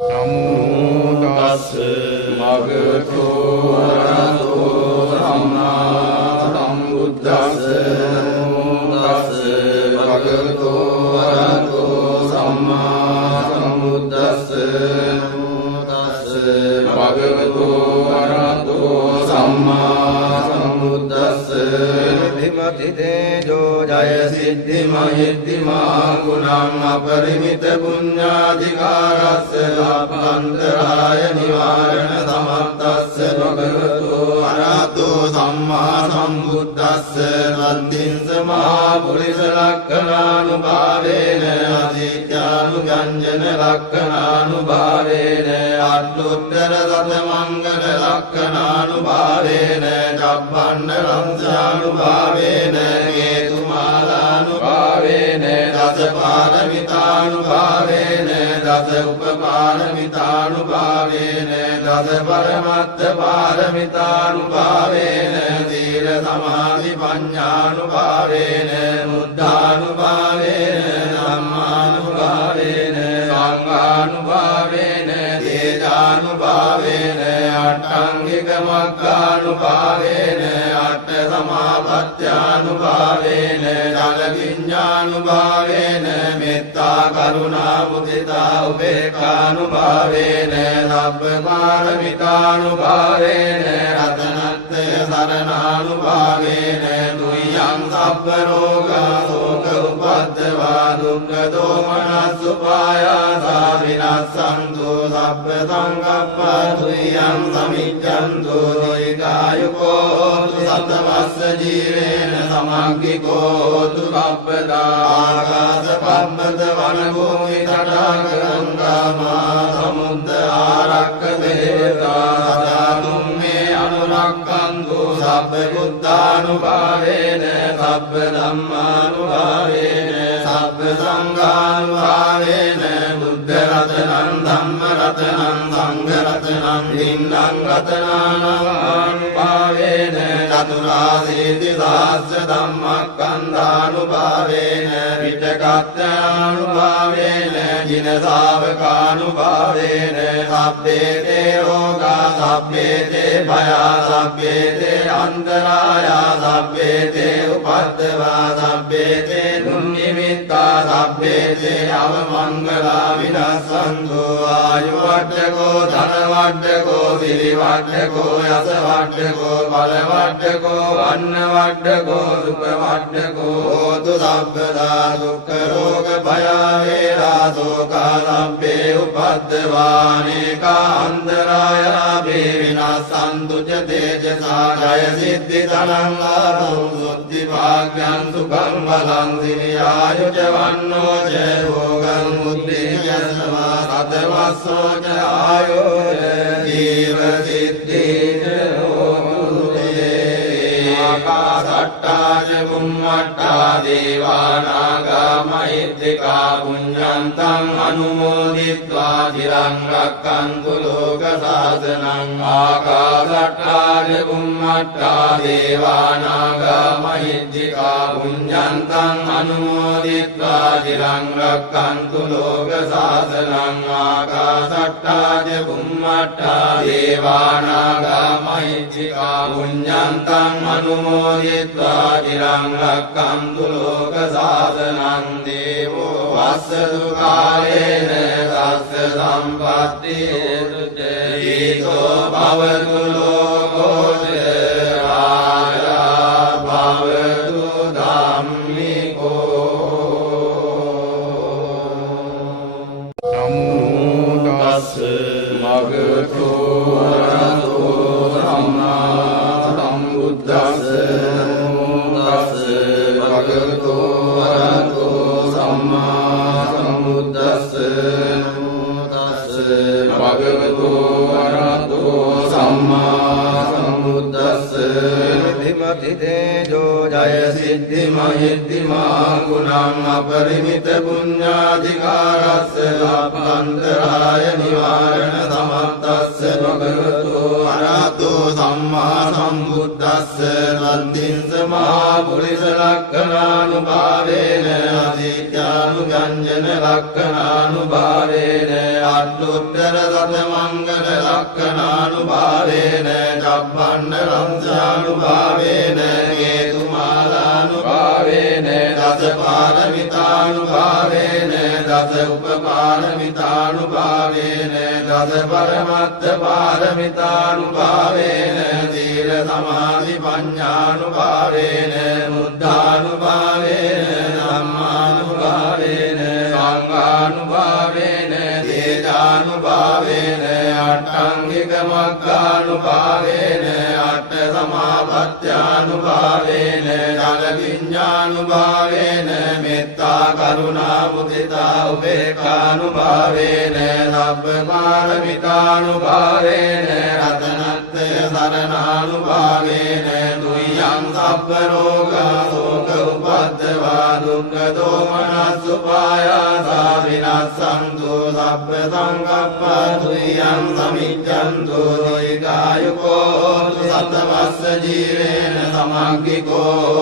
නමෝ තස් භගවතු වරහතෝ සම්මා සම්බුද්දස්ස. නමෝ තස් භගවතු වරහතෝ සම්මා සම්බුද්දස්ස. නමෝ තස් භගවතු වරහතෝ සම්මා සම්බුද්දස්ස. විමති තේජෝ ජය සිද්ධි මහිද්දිමා ගුණං අපරිමිත පුඤ්ඤාධිකාරස්ස ලබ්බන්තරාය නිවාරණ සමත්තස්ස භගවතු අරහතෝ සම්මා සම්බුද්දස්ස. නන්දින්ස මහා පුරිස ලක්ඛණානුභාවේන අදිත්‍යානුභංජන ලක්ඛණානුභාවේන අට්ඨුත්තර සත මංගල ලක්ඛණානුභාවේන චබ්බන්න රංසානුභාවේන හේතුමාලානුභාවේන දස පාරමිතානුභාවේන දස උපපාරමිතානුභාවේන දස පරමත්ත පාරමිතානුභාවේන සීල සමාධි පඤ්ඤානුභාවේන බුද්ධානුභාවේන ධම්මානුභාවේන සංඝානුභාවේන තේජානුභාවේන අට්ඨංගික මග්ගානුභාවේන අට්ඨ සමාපත්ත්‍යානුභාවේන ජල විඤ්ඤානුභාවේන මෙත්තා කරුණා මුදිතා උපේක්ඛානුභාවේන සබ්බ පාරමිතානුභාවේන රතනත්ථය සරණානුභාවේන දුයං සබ්බ රෝගා ශෝක උපද්දවා දුක්ඛ දෝමනස්සුපායාසා විනස්සන්තු සබ්බ සංකප්පා දුයං සමිච්ඡන්තු දීඝායුකෝ සතවස්ස ජීවේන සමග්ගිකෝ සුඛප්පදා ආකාශ පබ්බත වන භූමි තටාක ගංගා සමුද්ද ආරක්ක දේවතා සදාතුම් මේ අනුරක්ඛන්තු සබ්බ බුද්ධානුභාවේන සබ්බ ධම්මානුභාවේන සබ්බ සංඝානුභාවේන බුද්ධ රතනං ධම්ම රතනං සංඝ රතනං දින්නම් රතනානුභාවේන චතුරාසීති සහස්ස ධම්මස්කන්ධානුභාවේන විචකත්තානුභාවේන ජින ශාවකානුභාවේන සබ්බේ තේ රෝගා සබ්බේ තේ භයා සබ්බේ තේ අන්තරායා සබ්බේ තේ උපද්දවා සබ්බේ තේ දුන්නිමිත්තා සබ්බේ තේ අවමංගලා විනස්සන්තු ආයු වඩ්ඩකෝ ධන වඩ්ඩකෝ සිරි වඩ්ඩකෝ යස වඩ්ඩකෝ බල වඩ්ඩකෝ වන්න වඩ්ඩකෝ සුඛ වඩ්ඩකෝ හෝතු සබ්බදා දුක්ඛ රෝග භය වේරා සෝකා සබ්බේ උපද්දවානේකා අන්තරායා වේ විනස්සන්තු ච තේජසා ජය සිද්ධි ධනං ලාභං සුද්ධි භාග්‍යං සුඛං බලං සිරියායු ච වන්නෝ ච රෝගං මුද්දේයස්වා සතවස්සෝ ච ආයෝ ජීව සිද්ධි ආකාශට්ටාච බුම්මට්ටා දේවානාගා මහිද්దికා පුඤ්ඤන්තං අනුමෝදිත්වා චිරං රක්ඛන්තු ලෝක සාසනං ආකාශට්ටාච බුම්මට්ටා දේවානාගා මහිද්దికා පුඤ්ඤන්තං අනුමෝදිත්වා චිරං රක්ඛන්තු ලෝක සාසනං ආකාශට්ටාච බුම්මට්ටා දේවානාගා මහිද්దికා පුඤ්ඤන්තං අනුමෝදිත්වා චිරං රක්ඛන්තු ලෝක සාසනං දේවෝ වස්සතු කාලේන සස්ස සම්පත්ති හේතුතෝ භවතු ලෝකෝ රාජා භවතු ධම්මිකෝ. නමෝ තස් භගවතු වරහතෝ සම්මා සම්බුද්දස්ස. නමෝ තස් භගවතු වරහතෝ සම්මා සම්බුද්දස්ස. නමෝ තස් භගවතු වරහතෝ සම්මා සම්බුද්දස්ස. විමති තේජෝ ජය සිද්ධි මහිද්දිමා ගුණං අපරිමිත පුඤ්ඤාධිකාරස්ස ලබ්බන්තරාය නිවාරණ සමත්තස්ස භගවතු අරහතෝ සම්මා සම්බුද්දස්ස වද්දින්ස මහා පුරිස ලක්ඛනානුභාවේන අදිත්‍යානුගංජන ලක්ඛනානුභාවේන අට්ඨුත්තර සත මංගල ලක්ඛනානුභාවේන චබ්බන්න ලංසානුභාවේන හේතුමාලානුභාවේන දස පාරමිතානුභාවේන දස උපපාරමිතානුභාවේන දස පරමත්ත පාරමිතානුභාවේන සීල සමාධි පඤ්ඤානුභාවේන බුද්ධානුභාවේන ධම්මානුභාවේන සංඝානුභාවේන තේජානුභාවේන අට්ඨංගික මග්ගානුභාවේන අට්ඨ සමාපත්ත්‍යානුභාවේන ඵල විඤ්ඤානුභාවේන මෙත්තා කරුණා මුදිතා උපේක්ඛානුභාවේන සබ්බ පාරමිතානුභාවේන රතනත්ථය සරණානුභාවේන දුයං සබ්බ රෝගා ශෝක උපද්දවා දුක්ඛ දෝමනස් උපායාසා විනස්සන්තු සබ්බ සංකප්පා දුයං සමිච්ඡන්තු දීඝායුකෝ සතවස්ස ජීවේන සමග්ගිකෝ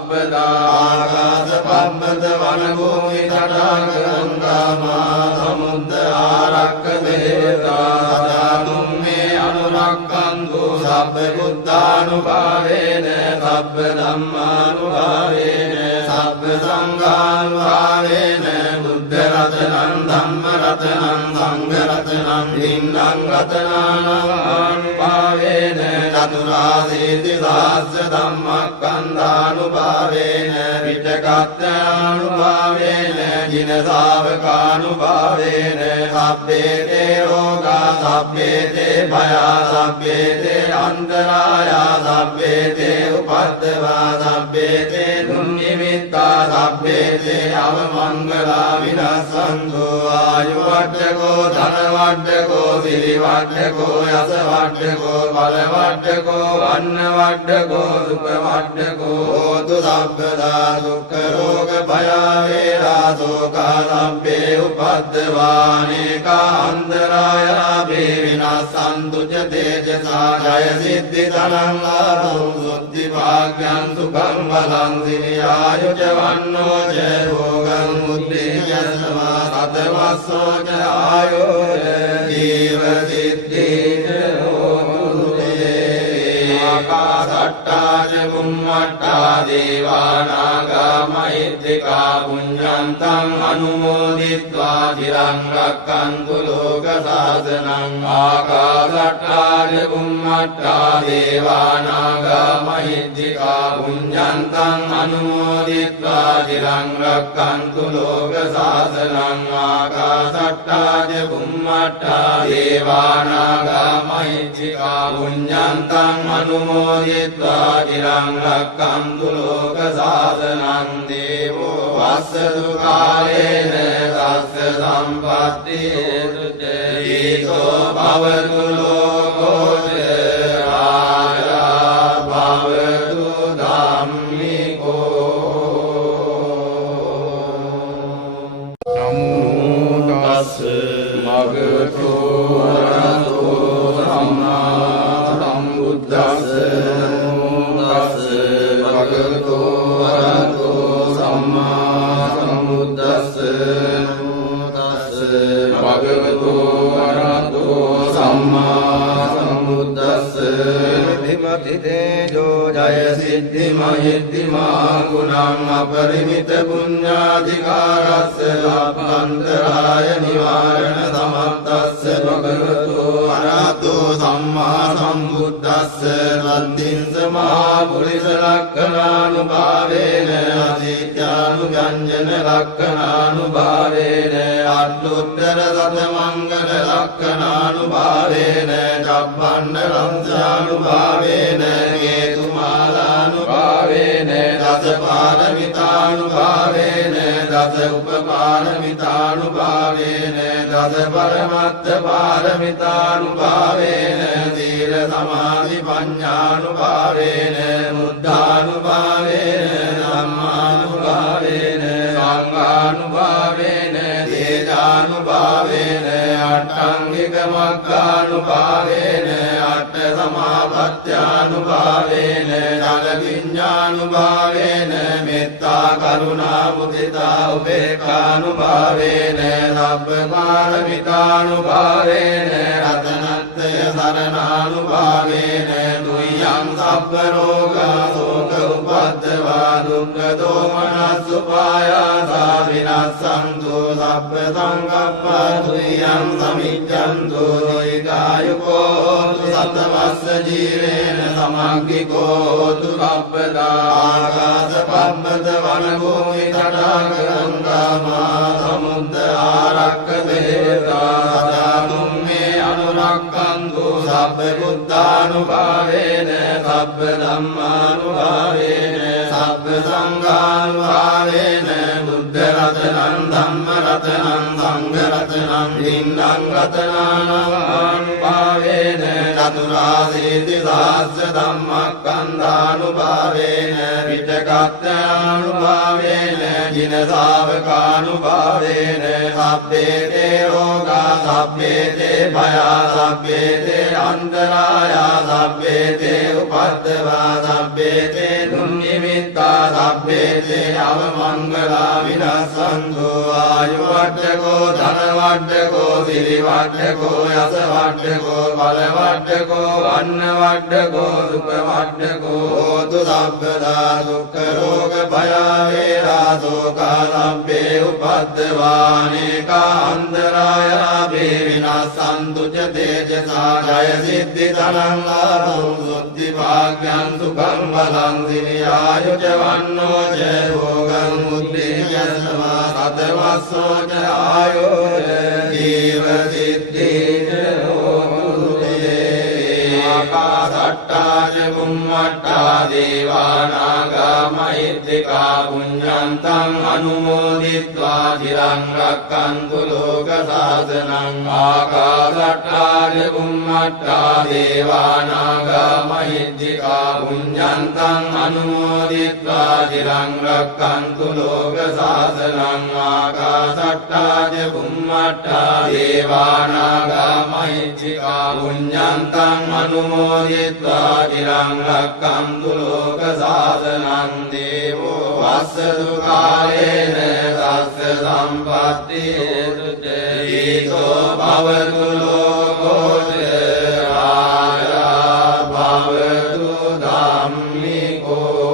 සබ්බදා ආකාශ පබ්බත වන භූමි තටාක ගංගා සමුද්ද ආරක්ක දේවතා සදාතුම් මේ අනුරක්ඛන්තු සබ්බ බුද්ධානුභාවේන සබ්බ ධම්මානුභාවේන සබ්බ සංඝානුභාවේන බුද්ධ රතනං ධම්ම රතනං සංඝ රතනං දින්නම් රතනානුභාවේන චතුරාසීති සහස්ස ධම්මස්කන්ධානුභාවේන විචකත්තානුභාවේන ජින ශාවකානුභාවේන සබ්බේ තේ රෝගා සබ්බේ තේ භයා සබ්බේ තේ අන්තරායා සබ්බේ තේ උපද්දවා සබ්බේ තේ දුන්නිමිත්තා සබ්බේ තේ අවමංගලා විනස්සන්තු ආයු වඩ්ඩකෝ ධන වඩ්ඩකෝ සිරි වඩ්ඩකෝ යස වඩ්ඩකෝ බල වඩ්ඩකෝ වන්න වඩ්ඩකෝ සුඛ වඩ්ඩකෝ හෝතු සබ්බදා දුක්ඛ රෝග භය වේරා සෝකා සබ්බේ උපද්දවානේකා අන්තරායා වේ විනස්සන්තු ච තේජසා ජය සිද්ධි ධනං ලාභං සුද්ධි භාග්‍යං සුඛං බලං සිරියායු ච වන්නෝ ච රෝගං මුද්දේයස්වා සතවස්සෝ ච ආයෝ ජීව සිද්ධි ආකාශට්ටා ච බුම්මට්ටා දේවානාගා මහිද්దికා පුඤ්ඤන්තං අනුමෝදිත්වා චිරං රක්ඛන්තු ලෝක සාසනං ආකාශට්ටා ච බුම්මට්ටා දේවානාගා මහිද්దికා පුඤ්ඤන්තං අනුමෝදිත්වා චිරං රක්ඛන්තු ලෝක සාසනං ආකාශට්ටා ච බුම්මට්ටා දේවානාගා මහිද්దికා පුඤ්ඤන්තං අනුමෝදිත්වා චිරං රක්ඛන්තු ලෝක සාසනං දේවෝ වස්සතු කාලේන සස්ස සම්පත්ති දීතෝ භවතු ලෝකෝ රාජා භවතු ධම්මිකෝ නමෝ තස්ස භගවතු අරහතෝ සම්මා සම්බුද්දස්ස නමෝ තස්ස භගවතු අරහතෝ සම්මා සම්බුද්දස්ස නමෝ තස්ස භගවතු අරහතෝ සම්මා සම්බුද්දස්ස විමති තේජෝ ජය සිද්ධි මහිද්దిమා ගුණං අපරිමිත පුඤ්ඤාධිකාරස්ස අභ්‍යන්තරාය නිවාරණ සමත්තස්ස භගවතු අරහතෝ සම්මා සම්බුද්දස්ස වද්දින්ස මහා පුරිස ලක්ඛනානුභාවේන අදිත්‍යානුගංජන ලක්ඛනානුභාවේන අට්ඨුත්තර සත මංගල ලක්ඛනානුභාවේන චබ්බන්න ලංසානුභාවේන හේතුමාලානුභාවේන දස පාරමිතානුභාවේන දස උපපාරමිතානුභාවේන දස පරමත්ත පාරමිතානුභාවේන සීල සමාධි පඤ්ඤානුභාවේන බුද්ධානුභාවේන ධම්මානුභාවේන සංඝානුභාවේන තේජානුභාවේන අට්ඨංගික මග්ගානුභාවේන අට්ඨ සමාපත්ත්‍යානුභාවේන ජල විඤ්ඤානුභාවේන මෙත්තා කරුණා මුදිතා උපේක්ඛානුභාවේන සබ්බ පාරමිතානුභාවේන රතනත්‍රය සරණානුභාවේන දුයං සබ්බ රෝගා ශෝක උපද්දවා දුක්ඛ දෝමනස්සුපායාසා විනස්සන්තු සබ්බ සංකප්පා දුයං සමිච්ඡන්තු දීඝායුකෝ සතවස්ස ජීවේන සමග්ගිකෝ තුරප්පදා ආකාශ පබ්බත වන භූමි තටාක ගංගා සමුද්ද ආරක්ක දේවතා සදා තුම්මේ අනුරක්ඛන්තු සබ්බ බුද්ධානුභාවේන සබ්බ ධම්මානුභාවේන සබ්බ සංඝානුභාවේන බුද්ධ රතනං ධම්ම රතනං සංඝ රතනං දින්නම් රතනානුභාවේන චතුරාසීති සහස්ස ධම්මස්කන්ධානුභාවේන විතකත්ථානුභාවේන ජින ශාවකානුභාවේන සබ්බේ තේ රෝගා සබ්බේ තේ භයා සබ්බේ තේ අන්තරායා සබ්බේ තේ උපද්දවා සබ්බේ තේ දුන්නිමිත්තා සබ්බේ තේ අවමංගලා විනස්සන්තු ආයු වඩ්ඩකෝ ධන වඩ්ඩකෝ සිරි වඩ්ඩකෝ යස වඩ්ඩකෝ බල වඩ්ඩකෝ අන්න වඩ්ඩකෝ සුඛ වඩ්ඩකෝ හෝතු සබ්බදා දුක්ඛ රෝග භය වේරා සෝකා සබ්බේ උපද්දවානේකා අන්තරායා වේ විනස්සන්තු ච තේජසා ජය සිද්ධි ධනං ලාභං සුද්ධි භාග්‍යං සුඛං බලං සිරි ආයු ච වන්නෝ ච භෝගං බුද්ධි ච සමා සතවස්සෝ ච ආයෝ ජීව සිද්ධි ච හෝතු තේ ආකාශට්ටා ච බුම්මට්ටා දේවානාගා මහිද්దికා පුඤ්ඤන්තං අනුමෝදිත්වා චිරං රක්ඛන්තු ලෝක සාසනං ආකාශට්ටා ච බුම්මට්ටා දේවානාගා මහිද්దికා පුඤ්ඤන්තං අනුමෝදිත්වා චිරං රක්ඛන්තු ලෝක සාසනං ආකාශට්ටා ච බුම්මට්ටා දේවානාගා මහිද්దికා පුඤ්ඤන්තං අනුමෝදිත්වා චිරං රක්ඛන්තු ලෝක සාසනං දේවෝ වස්සතු කාලේන සස්ස සම්පත්ති හේතුතෝ භවතු ලෝකෝ ආරා භවතු ධම්මිකෝ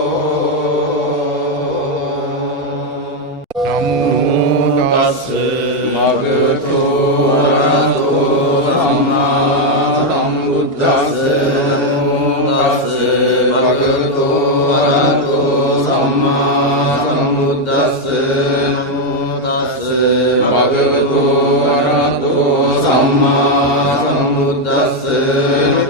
නමෝ තස්ස භගවතු වරහතෝ සම්මා සම්බුද්දස්ස භගවතු වරහතෝ සම්මා සම්බුද්දස්ස භගවතු වරහතෝ සම්මා සම්බුද්දස්ස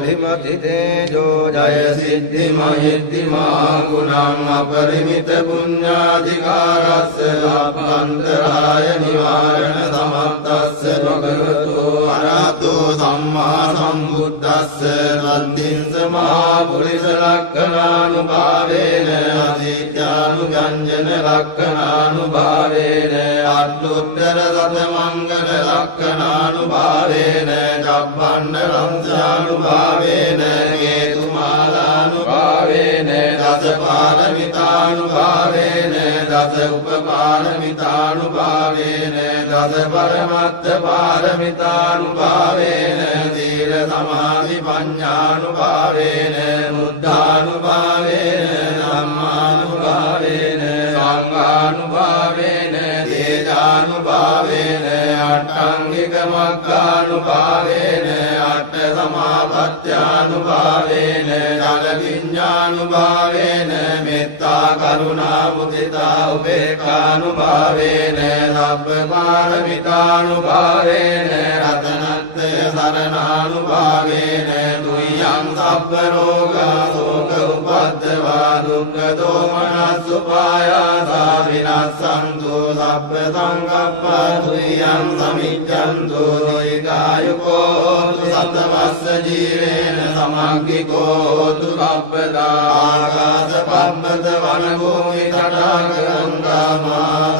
ධිමති තේජෝ ජය සිද්ධි මහිද්దిమා ගුණං අපරිමිත පුඤ්ඤාධිකාරස්ස ලබ්බන්තරාය නිවාරණ සමත්තස්ස භගවතු වරහතෝ සම්මා සම්බුද්දස්ස තද්දින්ස මහා පුරිස ලක්ඛණානුභාවේන අදිත්‍යානුගංජන ලක්ඛණානුභාවේන අට්ඨුත්තර සත මංගල ලක්ඛණානුභාවේන චබ්බණ්ඩ රංසානුභාවේන හේතුමාලානුභාවේන දස පාරමිතානුභාවේන දස උපපාරමිතානුභාවේන දස පරමත්ත පාරමිතානුභාවේන සීල සමාධි පඤ්ඤානුභාවේන බුද්ධානුභාවේන ධම්මානුභාවේන සංඝානුභාවේන තේජානුභාවේන අට්ඨංගික මග්ගානුභාවේන අට්ඨ සමාපත්ත්‍යානුභාවේන ජල විඤ්ඤානුභාවේන මෙත්තා කරුණා මුදිතා උපේක්ඛානුභාවේන සබ්බ පාරමිතානුභාවේන රතනත්‍රය සරණානුභාවේන දුයං සබ්බ රෝගා ශෝක උපද්දවා දුක්ඛ දෝමනස්සුපායාසා විනස්සන්තු සබ්බ සංකප්පා දුයං සමිච්ඡන්තු දීඝායුකෝ සතවස්ස ජීවේන සමග්ගිකෝ තුරප්පදා ආකාශ පබ්බත වන භූමි තටාක ගංගා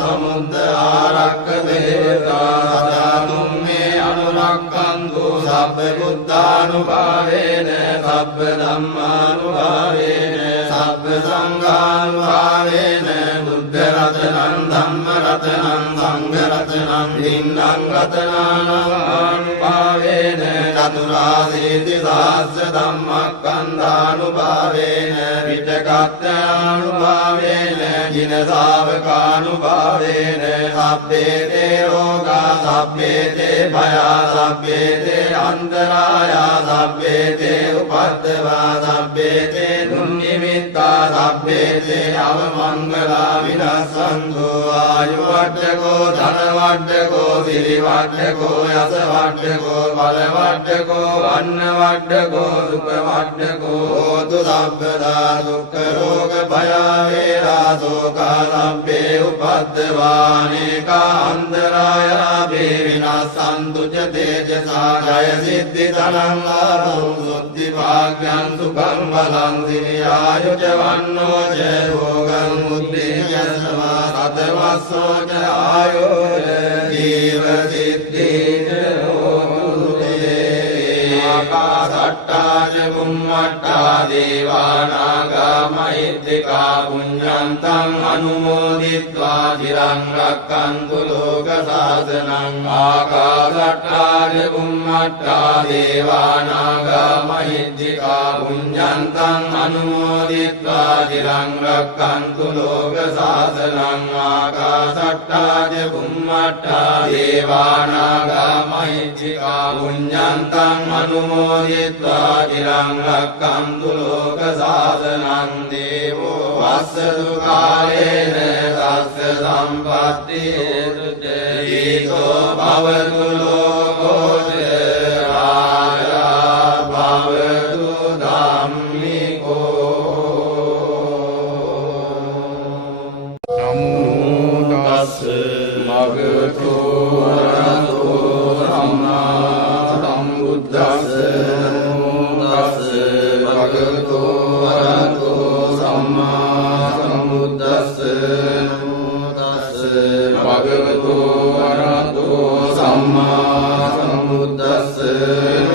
සමුද්ද ආරක්ක දේවතා සදා තුම්මේ අනුරක්ඛන්තු රක්ඛන්තු සබ්බ බුද්ධානුභාවේන සබ්බ ධම්මානුභාවේන සබ්බ සංඝානුභාවේන බුද්ධ රතනං ධම්ම රතනං සංඝ රතනං දින්නම් රතනානුභාවේන චතුරාසීති සහස්ස ධම්මස්කන්ධානුභාවේන විචක්ඛයානුභාවේන ජින ශාවකානුභාවේන සබ්බේ තේ රෝගා සබ්බේ තේ භයා සබ්බේ තේ අන්තරායා සබ්බේ තේ උපද්දවා සබ්බේ තේ දුන්නිමිත්තා සබ්බේ තේ අවමංගලා විනස්සන්තු ආයු වඩ්ඩකෝ ධන වඩ්ඩකෝ සිරි වඩ්ඩකෝ යස වඩ්ඩකෝ බල වඩ්ඩකෝ අන්න වඩ්ඩකෝ සුඛ වඩ්ඩකෝ හෝතු සබ්බදා දුක්ඛ රෝග භය වේරා සෝකා සබ්බේ උපද්දවානේකා අන්තරායා වේ විනස්සන්තු ච තේජසා ජය සිද්ධි ධනං ලාභං සුද්ධි භාග්‍යං සුඛං බලං සිරි ආයු ච වන්නෝ ච රෝගං මුද්දේයස්වා සතවස්සෝ ච ආයෝ ජීව සිද්ධි ච හෝතු තේ ආකාසට්ටා ච බුම්මට්ටා දේවානාගා මහිද්దికා පුඤ්ඤන්තං අනුමෝදිත්වා චිරං රක්ඛන්තු ලෝක සාසනං ආකාසට්ටා ච බුම්මට්ටා දේවානාගා මහිද්దికා පුඤ්ඤන්තං අනුමෝදිත්වා චිරං රක්ඛන්තු ලෝක සාසනං ආකාසට්ටා ච බුම්මට්ටා දේවානාගා මහිද්దికා පුඤ්ඤන්තං අනුමෝදිත්වා චිරං රක්ඛන්තු ලෝක සාසනං දේවෝ වස්සතු කාලේන සස්ස සම්පත්ති හේතු ච ඊතෝ භවතු ලෝකෝ ච රාජා භවතු ධම්මිකෝ නමෝ තස්ස භගවතු අරහතෝ සම්මා සම්බුද්දස්ස භගවතු අරහතෝ සම්මා සම්බුද්දස්ස භගවතු අරහතෝ සම්මා සම්බුද්දස්ස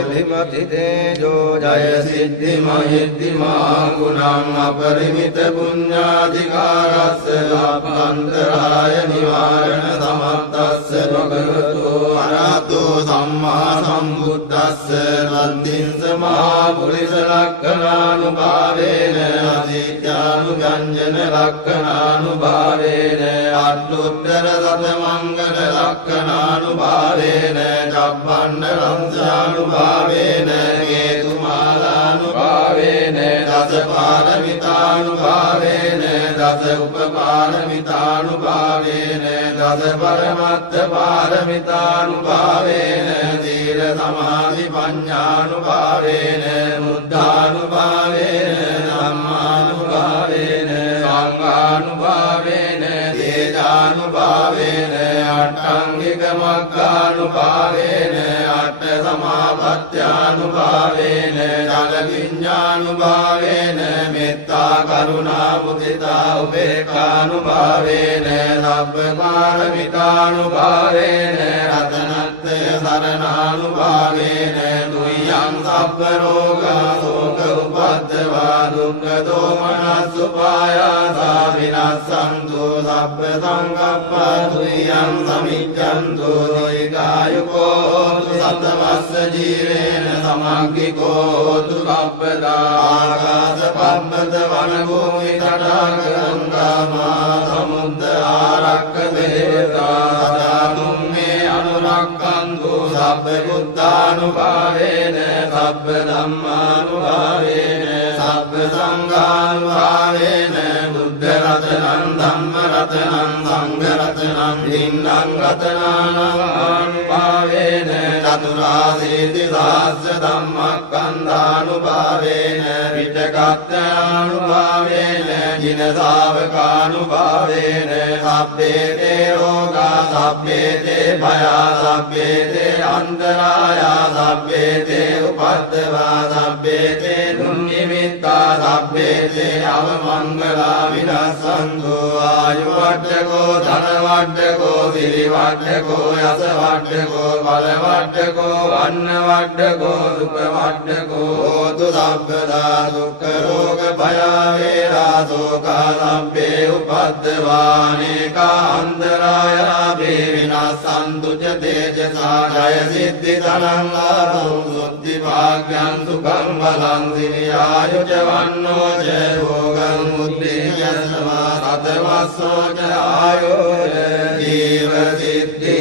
විමති තේජෝ ජය සිද්ධි මහිද්దిమා ගුණං අපරිමිත පුඤ්ඤාධිකාරස්ස ලබ්බන්තරාය නිවාරණ සමත්තස්ස භගවතු අරහතෝ සම්මා සම්බුද්දස්ස වන්දින්ස මහා පුරිස ලක්ඛණානුභාවේන අදිත්‍යානුභංජන ලක්ඛණානුභාවේන අට්ඨුත්තර සතමංගල ලක්ඛණානුභාවේන චබ්බණ්ඩ ලංසානුභාවේන හේතුමාලානුභාවේන දස පාරමිතානුභාවේන දස උපපාරමිතානුභාවේන දස පරමත්ත පාරමිතානුභාවේන සීල සමාධි පඤ්ඤානුභාවේන බුද්ධානුභාවේන ධම්මානුභාවේන සංඝානුභාවේන තේජානුභාවේන අට්ඨංගික මග්ගානුභාවේන අට්ඨ සමාපත්ත්‍යානුභාවේන ජල විඤ්ඤානුභාවේන මෙත්තා කරුණා මුදිතා උපේක්ඛානුභාවේන සබ්බ පාරමිතානුභාවේන රතනත්ථය සරණානුභාවේන දුයං සබ්බ රෝගා සෝක උපද්දවා දුක්ඛ දෝමනස් උපායාසා විනස්සන්තු සබ්බ සංකප්පා දුයං සමිච්ඡන්තු දීඝායුකෝ සතවස්ස ජීවේන සමග්ගිකෝ හෝතු සබ්බදා ආකාශ පබ්බත වන භූමි තටාක ගංගාමා සමුද්ද ආරක්ක දේවතා සදා තුම්මේ අනුරක්ඛන්තු සබ්බ බුද්ධානුභාවේන සබ්බ ධම්මානුභාවේන සබ්බ සංඝානුභාවේන බුද්ධ රතනං ධම්ම රතනං සංඝ රතනං දින්නම් රතනානුභාවේන චතුරාසීති සහස්ස ධම්මස්කන්ධානුභාවේන විචක්ඛයානුභාවේන ජින ශාවකානුභාවේන සබ්බේ තේ රෝගා සබ්බේ තේ භයා සබ්බේ තේ අන්තරායා සබ්බේ තේ උපද්දවා සබ්බේ තේ දුන්නිමිත්තා සබ්බේතේ අවමංගලා විනස්සන්තු ආයුවට්ඨකෝ ධනවට්ඨකෝ සිරිවට්ඨකෝ යසවට්ඨකෝ බලවට්ඨකෝ වන්නවට්ඨකෝ සුඛවට්ඨකෝ හෝතු සබ්බදා දුක්ඛ රෝග භය වේරා සෝකා සබ්බේ උපද්දවානේකා අන්තරායා වේ විනස්සන්තු ච තේජසා ජය සිද්ධි ධනං ලාභං සුද්ධි භාග්‍යං සුඛං බලං සිරියායුජ වන්නෝ ච භෝගං මුද්දේයස්වා සතවස්සෝ ච ආයෝජ ජීව සිද්ධි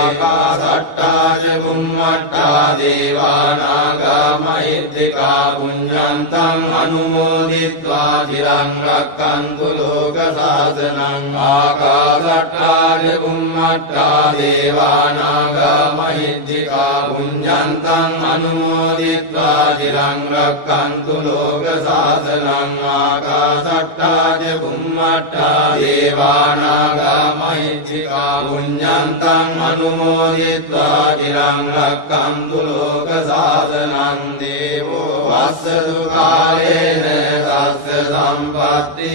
ආකාසට්ටා ච බුම්මට්ටා දේවානාගා මහිද්దికා පුඤ්ඤන්තං අනුමෝදිත්වා චිරං රක්ඛන්තු ලෝක සාසනං ආකාසට්ටා ච බුම්මට්ටා දේවානාගා මහිද්దికා පුඤ්ඤන්තං අනුමෝදිත්වා චිරං රක්ඛන්තු ලෝක සාසනං ආකාසට්ටා ච බුම්මට්ටා දේවානාගා මහිද්దికා පුඤ්ඤන්තං අනුමෝදිත්වා චිරං රක්ඛන්තු ලෝක සාසනං දේවෝ වස්සතු කාලේන සස්ස සම්පත්ති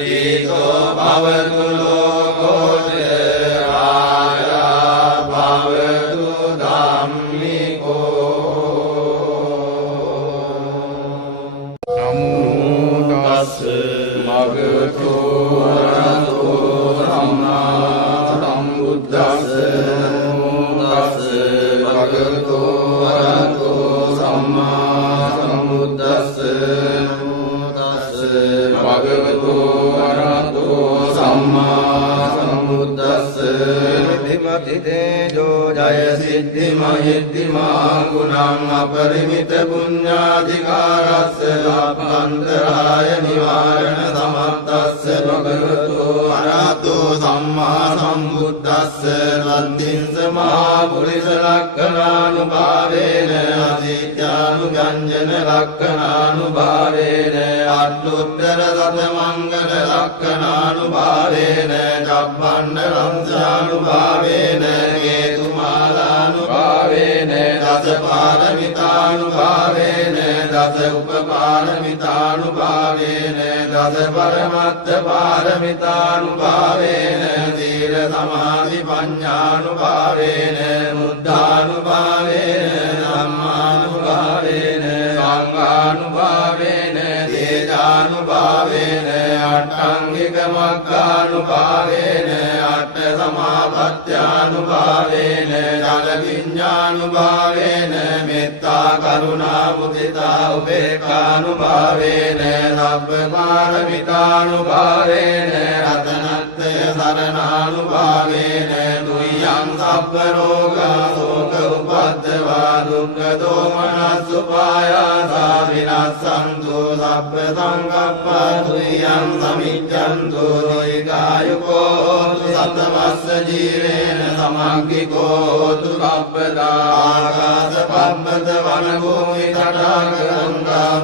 හේතෝ භවතු ලෝකෝ රාජා භවතු ධම්මිකෝ නමෝ තස්ස භගවතු අරහතෝ සම්මා සම්බුද්දස්ස නමෝ තස්ස භගවතු අරහතෝ සම්මා සම්බුද්දස්ස නමෝ තස්ස භගවතු අරහතෝ සම්මා සම්බුද්දස්ස විමති තේජෝ ජය සිද්ධි මහිද්దిమා ගුණං අපරිමිත පුඤ්ඤාධිකාරස්ස ලබ්බන්තරාය නිවාරණ සමත්තස්ස භගවතු අරහතෝ සම්මා සම්බුද්දස්ස වන්දින්ස මහා පුරිස ලක්ඛණානුභාවේන අදිත්‍යානුගංජන ලක්ඛණානුභාවේන අට්ඨුත්තර සතමංගල ලක්ඛණානුභාවේන චබ්බණ්ඩ ලංසානුභාවේන හේතුමාලානුභාවේන දසපාරමිතානුභාවේන දස උපපාරමිතානුභාවේන දස පරමත්ත පාරමිතානුභාවේන සීල සමාධි පඤ්ඤානුභාවේන බුද්ධානුභාවේන ධම්මානුභාවේන සංඝානුභාවේන තේජානුභාවේන අට්ඨංගික මග්ගානුභාවේන අට්ඨ සමාපත්ත්‍යානුභාවේන ජල විඤ්ඤානුභාවේන මෙත්තා කරුණා මුදිතා උපේක්ඛානුභාවේන සබ්බ පාරමිතානුභාවේන රතනත්ථය සරණානුභාවේන දුයං සබ්බ රෝගා ශෝක උපද්දවා දුක්ඛ දෝමනස්සුපායාසා විනස්සන්තු සබ්බ සංකප්පා දුයං සමිච්ඡන්තු දීඝායුකෝ සතවස්ස ජීවේන සමග්ගිකෝ දුක්ඛප්පදා ආකාශ පබ්බත වන භූමි තටාක ගංගා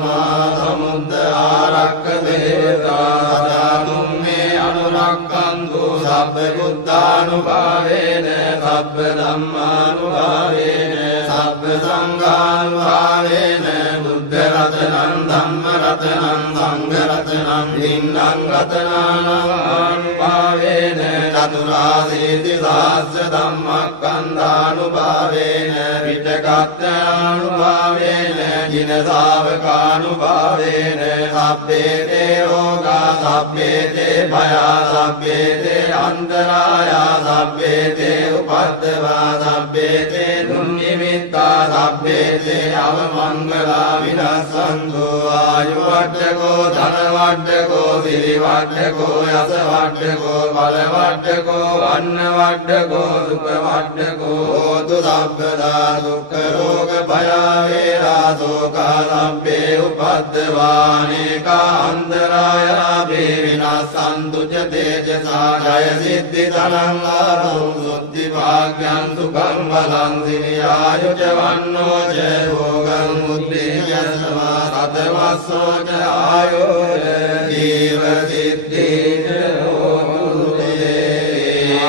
සමුද්ද ආරක්ක දේවතා සදා තුම්මේ අනුරක්ඛන්තු සබ්බ බුද්ධානුභාවේන සබ්බ ධම්මානුභාවේන සබ්බ සංඝානුභාවේන බුද්ධ රතනං ධම්ම රතනං සංඝ රතනං දින්නං රතනානුභාවේන චතුරාසීති සහස්ස ධම්මස්කන්ධානුභාවේන විතකත්ථානුභාවේන ජින ශාවකානුභාවේන සබ්බේ තේ රෝගා සබ්බේ තේ භයා සබ්බේ තේ අන්තරායා සබ්බේ තේ උපද්දවා සබ්බේ තේ දුන්නිමිත්තා සබ්බේ තේ අවමංගලා විනස්සන්තු ආයුවට්ඨකෝ ධනවට්ඨකෝ සිරිවට්ඨකෝ යසවට්ඨකෝ බලවට්ඨකෝ වන්නවට්ඨකෝ සුඛවට්ඨකෝ හෝතු සබ්බදා දුක්ඛ රෝග භය වේරා සෝකා සබ්බේ උපද්දවානේකා අන්තරායා වේ විනස්සන්තු ච තේජසා ජය සිද්ධි ධනං ලාභං සුද්ධි භාග්‍යං සුඛං බලං සිරියායුජ වන්නෝ ච භෝගං මුද්දේයස්වා සතවස්සෝ ච ආයෝජ ජීව සිද්ධි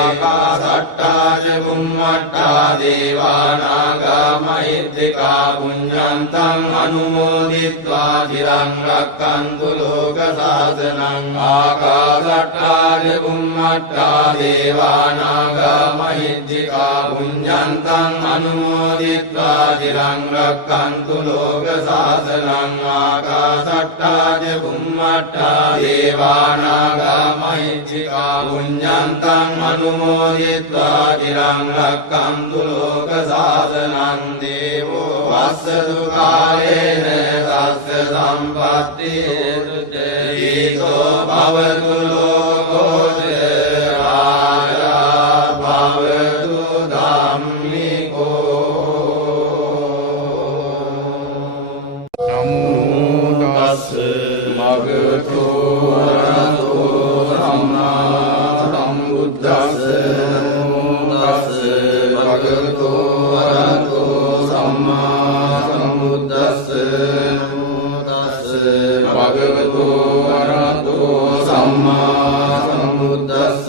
ආකාස සට්ඨා ච බුම්මට්ඨා දේවානාගා මහිද්దికා පුඤ්ඤන්තං අනුමෝදිත්වා චිරං රක්ඛන්තු ලෝක සාසනං ආකාශට්ඨා ච බුම්මට්ඨා දේවානාගා මහිද්దికා පුඤ්ඤන්තං අනුමෝදිත්වා චිරං රක්ඛන්තු ලෝක සාසනං ආකාශට්ඨා ච බුම්මට්ඨා දේවානාගා මහිද්దికා පුඤ්ඤන්තං අනුමෝදිත්වා චිරං රක්ඛන්තු ලෝක සාසනං දේවෝ වස්සතු කාලේන සස්ස සම්පත්ති හේතුතෝ භවතු ලෝකෝ රාජා භවතු ධම්මිකෝ නමෝ තස්ස භගවතු වරහතෝ සම්මා සම්බුද්දස්ස භගවතු වරහතෝ සම්මා සම්බුද්දස්ස භගවතු වරහතෝ සම්මා සම්බුද්දස්ස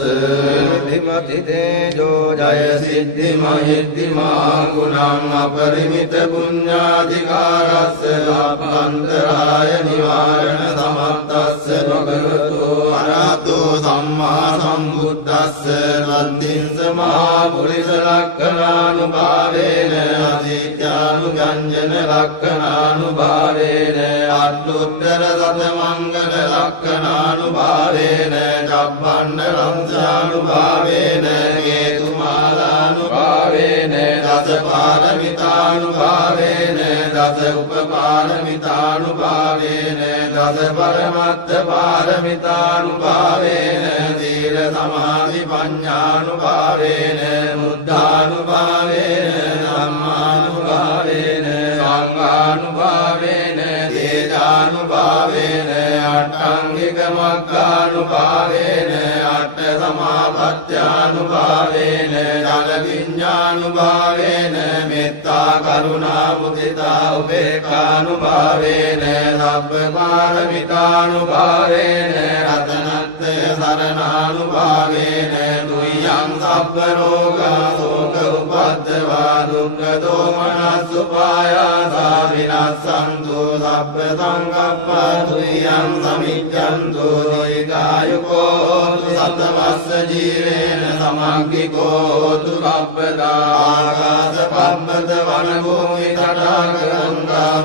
විමති තේජෝ ජය සිද්ධි මහිද්దిమා ගුණං අපරිමිත පුඤ්ඤාධිකාරස්ස ලබ්බන්තරාය නිවාරණ සමත්තස්ස භගවතු වරහතෝ සම්මා සම්බුද්දස්ස වන්දින්ස මහා පුරිස ලක්ඛණානුභාවේන අදිත්‍යානුගංජන ලක්ඛණානුභාවේන අට්ඨුත්තර සත මංගල ලක්ඛණානුභාවේන චබ්බණ්ඩ රංසානුභාවේන හේතුමාලානුභාවේන දස පාරමිතානුභාවේන දස උපපාරමිතානුභාවේන දස පරමත්ත පාරමිතානුභාවේන සීල සමාධි පඤ්ඤානුභාවේන බුද්ධානුභාවේන ධම්මානුභාවේන සංඝානුභාවේන තේජානුභාවේන අට්ඨංගික මග්ගානුභාවේන අට්ඨ සමාපත්ත්‍යානුභාවේන ජල විඤ්ඤානුභාවේන මෙත්තා කරුණා මුදිතා උපේක්ඛානුභාවේන සබ්බ පාරමිතානුභාවේන රතනත්ථය සරණානුභාවේන දුයං සබ්බ රෝගා ශෝක උපද්දවා දුක්ඛ දෝමනස්සුපායාසා විනස්සන්තු සබ්බ සංකප්පා දුයං සමිච්ඡන්තු දීඝායුකෝ සතවස්ස ජීවේන සමග්ගිකෝ දුක්ඛප්පදා ආකාශ පබ්බත වන භූමි තටාක ගංගා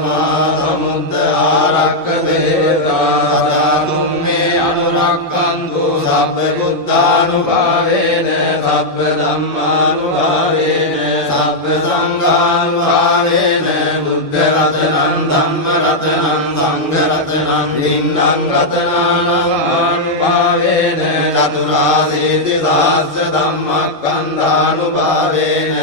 සමුද්ද ආරක්ක දේවතා සදා තුම්මේ අනුරක්ඛන්තු සබ්බ බුද්ධානුභාවේන සබ්බ ධම්මානුභාවේන සබ්බ සංඝානුභාවේන බුද්ධ රතනං ධම්ම රතනං සංඝ රතනං දින්නම් රතනානුභාවේන චතුරාසීති සහස්ස ධම්මස්කන්ධානුභාවේන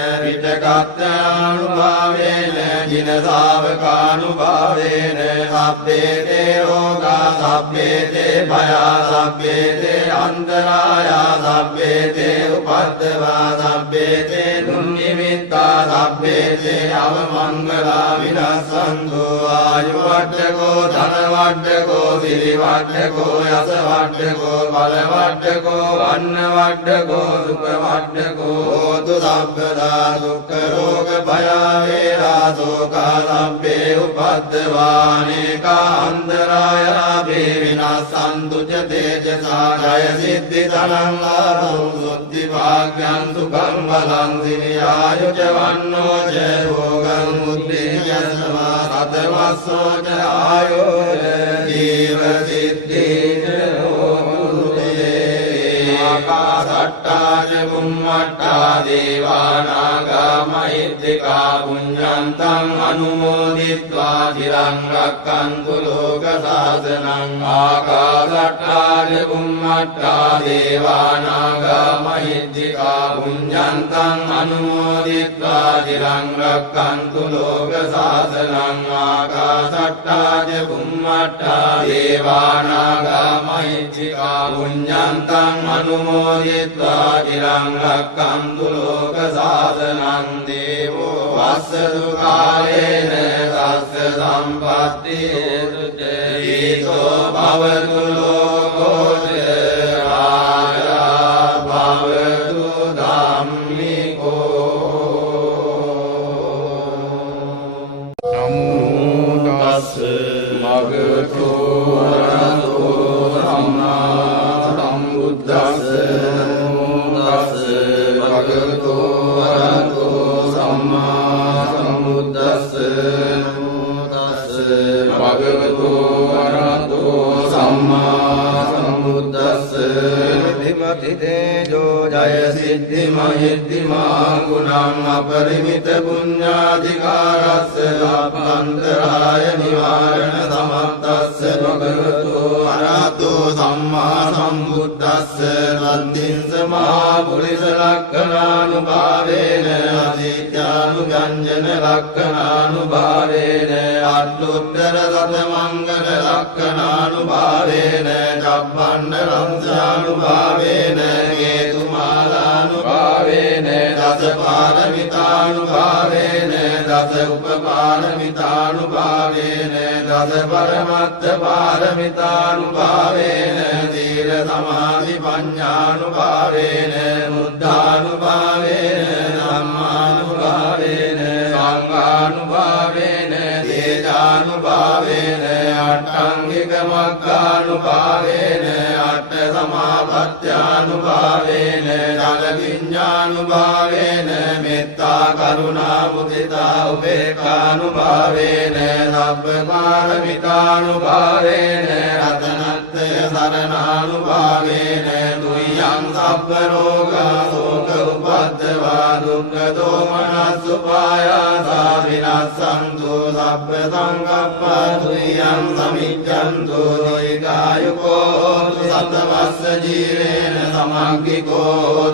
විතකත්තානුභාවේන ජින ශාවකානුභාවේන සබ්බේ තේ රෝගා සබ්බේ තේ භයා සබ්බේ තේ අන්තරායා සබ්බේ තේ උපද්දවා සබ්බේ තේ දුන්නිමිත්තා සබ්බේ තේ අවමංගලා විනස්සන්තු ආයු වඩ්ඩකෝ ධන වඩ්ඩකෝ සිරි වඩ්ඩකෝ යස වඩ්ඩකෝ බල වඩ්ඩකෝ වන්න වඩ්ඩකෝ සුඛ වඩ්ඩකෝ හෝතු සබ්බදා දුක්ඛ රෝග භය වේරා සෝකා සබ්බේ උපද්දවානේකා අන්තරායා වේ විනස්සන්තු ච තේජසා ජය සිද්ධි ධනං ලාභං සුද්ධි භාග්‍යං සුඛං බලං සිරි ආයු ච වන්නෝ ච රෝගං බුද්ධි යස්වා සතවස්සෝ ච ආයෝ ජීව සිද්ධි ච හෝතු තේ ආකාශට්ඨා ච බුම්මට්ඨා දේවානාගා මහිද්దికා පුඤ්ඤන්තං අනුමෝදිත්වා චිරං රක්ඛන්තු ලෝක සාසනං ආකාශට්ඨා ච බුම්මට්ඨා දේවානාගා මහිද්దికා පුඤ්ඤන්තං අනුමෝදිත්වා චිරං රක්ඛන්තු ලෝක සාසනං ආකාශට්ඨා ච බුම්මට්ඨා දේවානාගා මහිද්దికා පුඤ්ඤන්තං අනුමෝදිත්වා චිරං රක්ඛන්තු ලෝක සාසනං දේවෝ වස්සතු කාලේන සස්ස සම්පත්ති හේතුතෝ භවතු ලෝකෝ රාජා භවතු ධම්ම सिद्धि महिद्धिमा गुणं अपरिमित पुण्याधिकारस्य लाभान्तराय निवारण समर्थस्य भगवतो अरहतो सम्मा सम्बुद्धस्य तद्दिंस महापुरुष लक्षणानुभावेन अदित्यानुव्यञ्जन लक्षणानुभावेन अट्टोत्तर सतमङ्गल लक्षणानुभावेन चब्बण्ड वंशानुभावेन हेतुमालानुभावेन दश पारमितानुभावेन दश उपपारमितानुभावेन दश परमत्थ पारमितानुभावेन धीर समाधि पञ्चानुभावेन बुद्धानुभावेन धम्मानुभावेन संघानुभावेन तेजानुभावेन अट्टाङ्गिक मग्गानुभावेन अट्ट समापत्यानुभावेन जल विඤ්ඤාनुभावेन मेत्ता करुणा मुदिता उपेक्षानुभावेन सब्ब पारमितानुभावेन रतनत्रय शरणानुभावेन तुय्यं सब्ब रोग शोक उपद्रवा दुःख दोमनस्सुपायासा विनाशन्तु सब्ब संकप्पा तुय्यं समिज्जन्तु दीर्घायुको सतवस्स जीवेन समग्गिको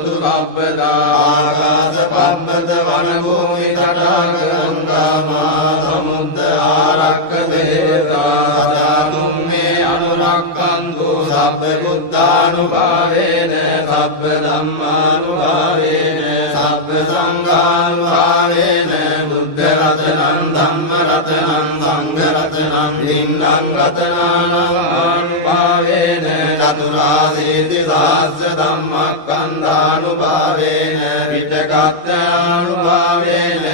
तु सब्बदा आकाश पब्बत वनभूमि तटाक गंगा मा समुद्र आरक्क देवता सदा तुम्मे अनुरक्कन्तु सब्ब बुद्धानुभावेन सब्ब धम्मानुभावेन सब्ब संघानुभावेन बुद्ध रत्नं धम्म रत्नं संघ रत्नं लिङ्गं रत्नानुभावेन चतुराशीति सहस्र धम्मस्कन्धानुभावेन विटकत्यानुभावेन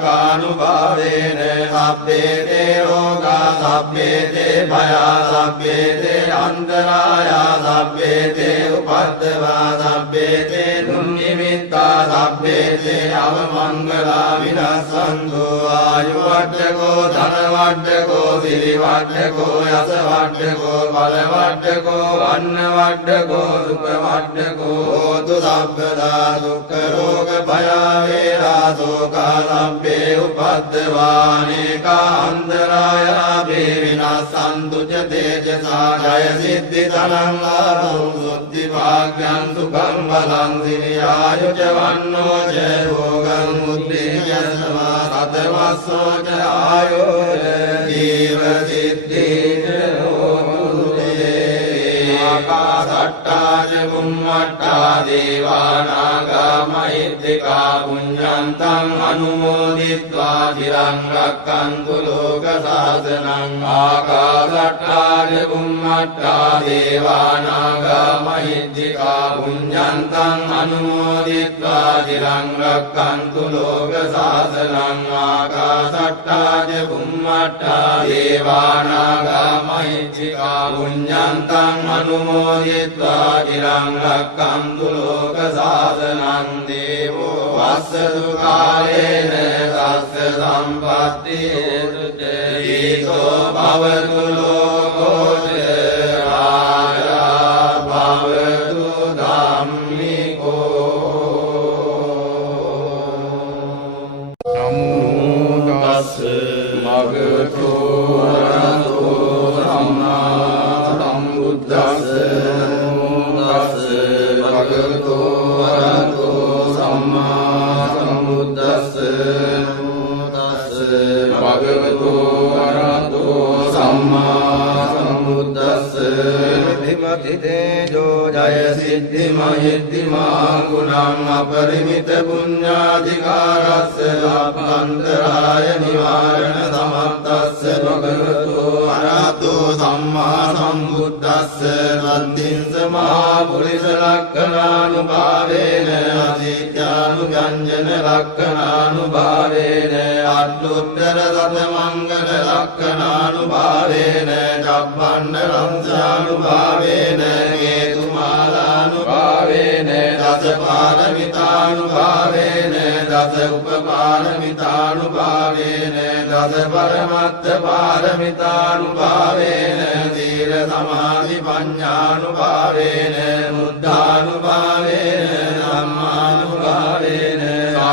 जिनसावकानुभावेन सब्बे ते रोगा सब्बे ते भया सब्बे ते अन्तराया सब्बे ते उपद्रवा सब्बे ते दुर्निमित्ता सब्बे ते अवमङ्गला विनश्यन्तु आयुवड्डको धनवड्डको सिरिवड्डको यशवड्डको बलवड्डको अन्नवड्डको सुखवड्डको होतु सब्बदा दुःख रोग भया वेरा शोका सब्बे उपद्रवानेका अन्तराया विनाशन्तु च तेजसा जय सिद्धि धनं लाभं बुद्धि भाग्यं सुखं बलं सिरियायु च वन्नो च भोगं बुद्धिर्यशवा सतवस्सो च आयो जीव सिद्धि आकाशट्टा च बुम्मट्टा देवानागा महिद्दिका पुण्यन्तं अनुमोदित्वा चिरं रक्षन्तु लोकशासनम् आकाशट्टा च बुम्मट्टा देवानागा महिद्दिका पुण्यन्तं अनुमोदित्वा चिरं रक्षन्तु लोकशासनम् आकाशट्टा च बुम्मट्टा देवानागा महिद्दिका पुण्यन्तं अनुमोदित्वा चिरं रक्षन्तु लोकशासनं देवो वස්සतु कालेन तस्य सम्पत्तिहेतु च ईशो भवतु लोको च राजा भवतु धाम्मिको नमो तस्से भगवतो अरहतो सम्मा सम्बुद्धस्से भगवतो अरहतो सम्मा सम्बुद्धस्से भगवतो अरहतो सम्मा सम्बुद्धस्से विमति तेजो जय सिद्धि महिद्धिमा गुणं अपरिमित पुण्याधिकारस्य लाभान्तराय निवारण समर्थस्य भगवतो अरहतो सम्मा सम्बुद्धस्य तद्दिंस महापुरुष लक्षणानुभावेन अदित्यानुव्यञ्जन लक्षणानुभावेन अट्टोत्तर सतमङ्गल लक्षणानुभावेन चब्बण्ड वंशानुभावेन हेतुमालानुभावेन दश पारमितानुभावेन दश उपपारमितानुभावेन दश परमत्थ पारमितानुभावेन धीर समाधि पञ्चानुभावेन बुद्धानुभावेन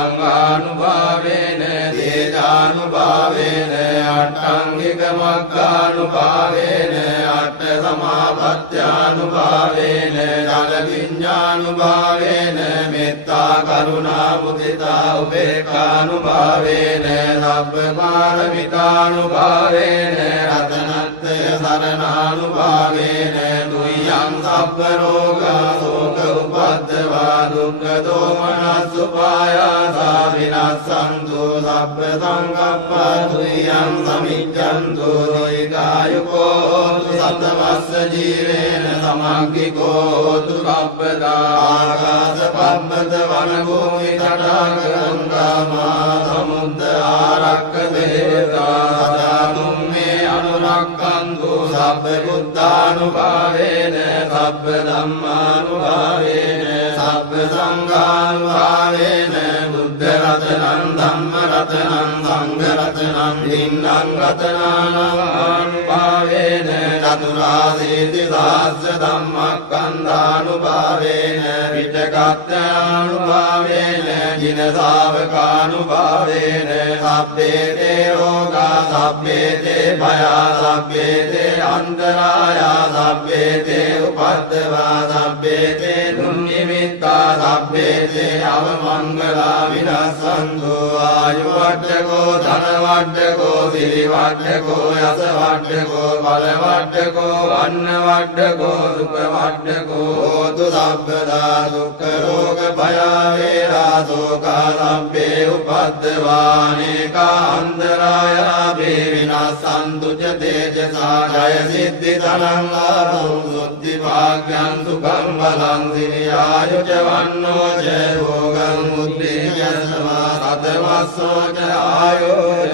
සංඝානුභාවේන තේජානුභාවේන අට්ඨංගික මග්ගානුභාවේන අට්ඨ සමාපත්ත්‍යානුභාවේන චල විඤ්ඤානුභාවේන මෙත්තා කරුණා මුදිතා උපේක්ඛානුභාවේන සබ්බ පාරමිතානුභාවේන රතනත්ථය සරණානුභාවේන දුයං සබ්බ රෝගා ශෝක උපද්දවා දුක්ඛ දෝමනස් උපායාසා විනස්සන්තු සබ්බ සංකප්පා දුයං සමිච්ඡන්තු දීඝායුකෝ සතවස්ස ජීවේන සමග්ගිකෝ හෝතු සබ්බදා ආකාශ පබ්බත වන භූමි තටාක ගංගාමා සමුද්ද ආරක්ක දේවතා සදාතුම් මේ අනුරක්ඛන්තු සබ්බ බුද්ධානුභාවේන සබ්බ ධම්මානුභාවේන සබ්බ සංඝානුභාවේන බුද්ධ රතනං ධම්ම රතනං සංඝ රතනං දින්නම් රතනානුභාවේන චතුරාසීති සහස්ස ධම්මස්කන්ධානුභාවේන විචකත්තානුභාවේන ජින ශාවකානුභාවේන සබ්බේ තේ රෝගා සබ්බේ තේ භයා සබ්බේ තේ අන්තරායා සබ්බේ තේ උපද්දවා සබ්බේ තේ දුන්නිමිත්තා සබ්බේ තේ අවමංගලා විනස්සන්තු ආයු වඩ්ඩකෝ ධන වඩ්ඩකෝ සිරි වඩ්ඩකෝ යස වඩ්ඩකෝ බල වඩ්ඩකෝ වන්න වඩ්ඩකෝ සුඛ වඩ්ඩකෝ හෝතු සබ්බදා දුක්ඛ රෝග භය වේරා සෝකා සබ්බේ උපද්දවානේකා අන්තරායා වේ විනස්සන්තු ච තේජසා ජය සිද්ධි ධනං ලාභං සුද්ධි භාග්‍යං සුඛං බලං සිරියායු ච වන්නෝ ච භෝගං මුද්දේයස්වා සතවස්සෝ ච ආයෝ ච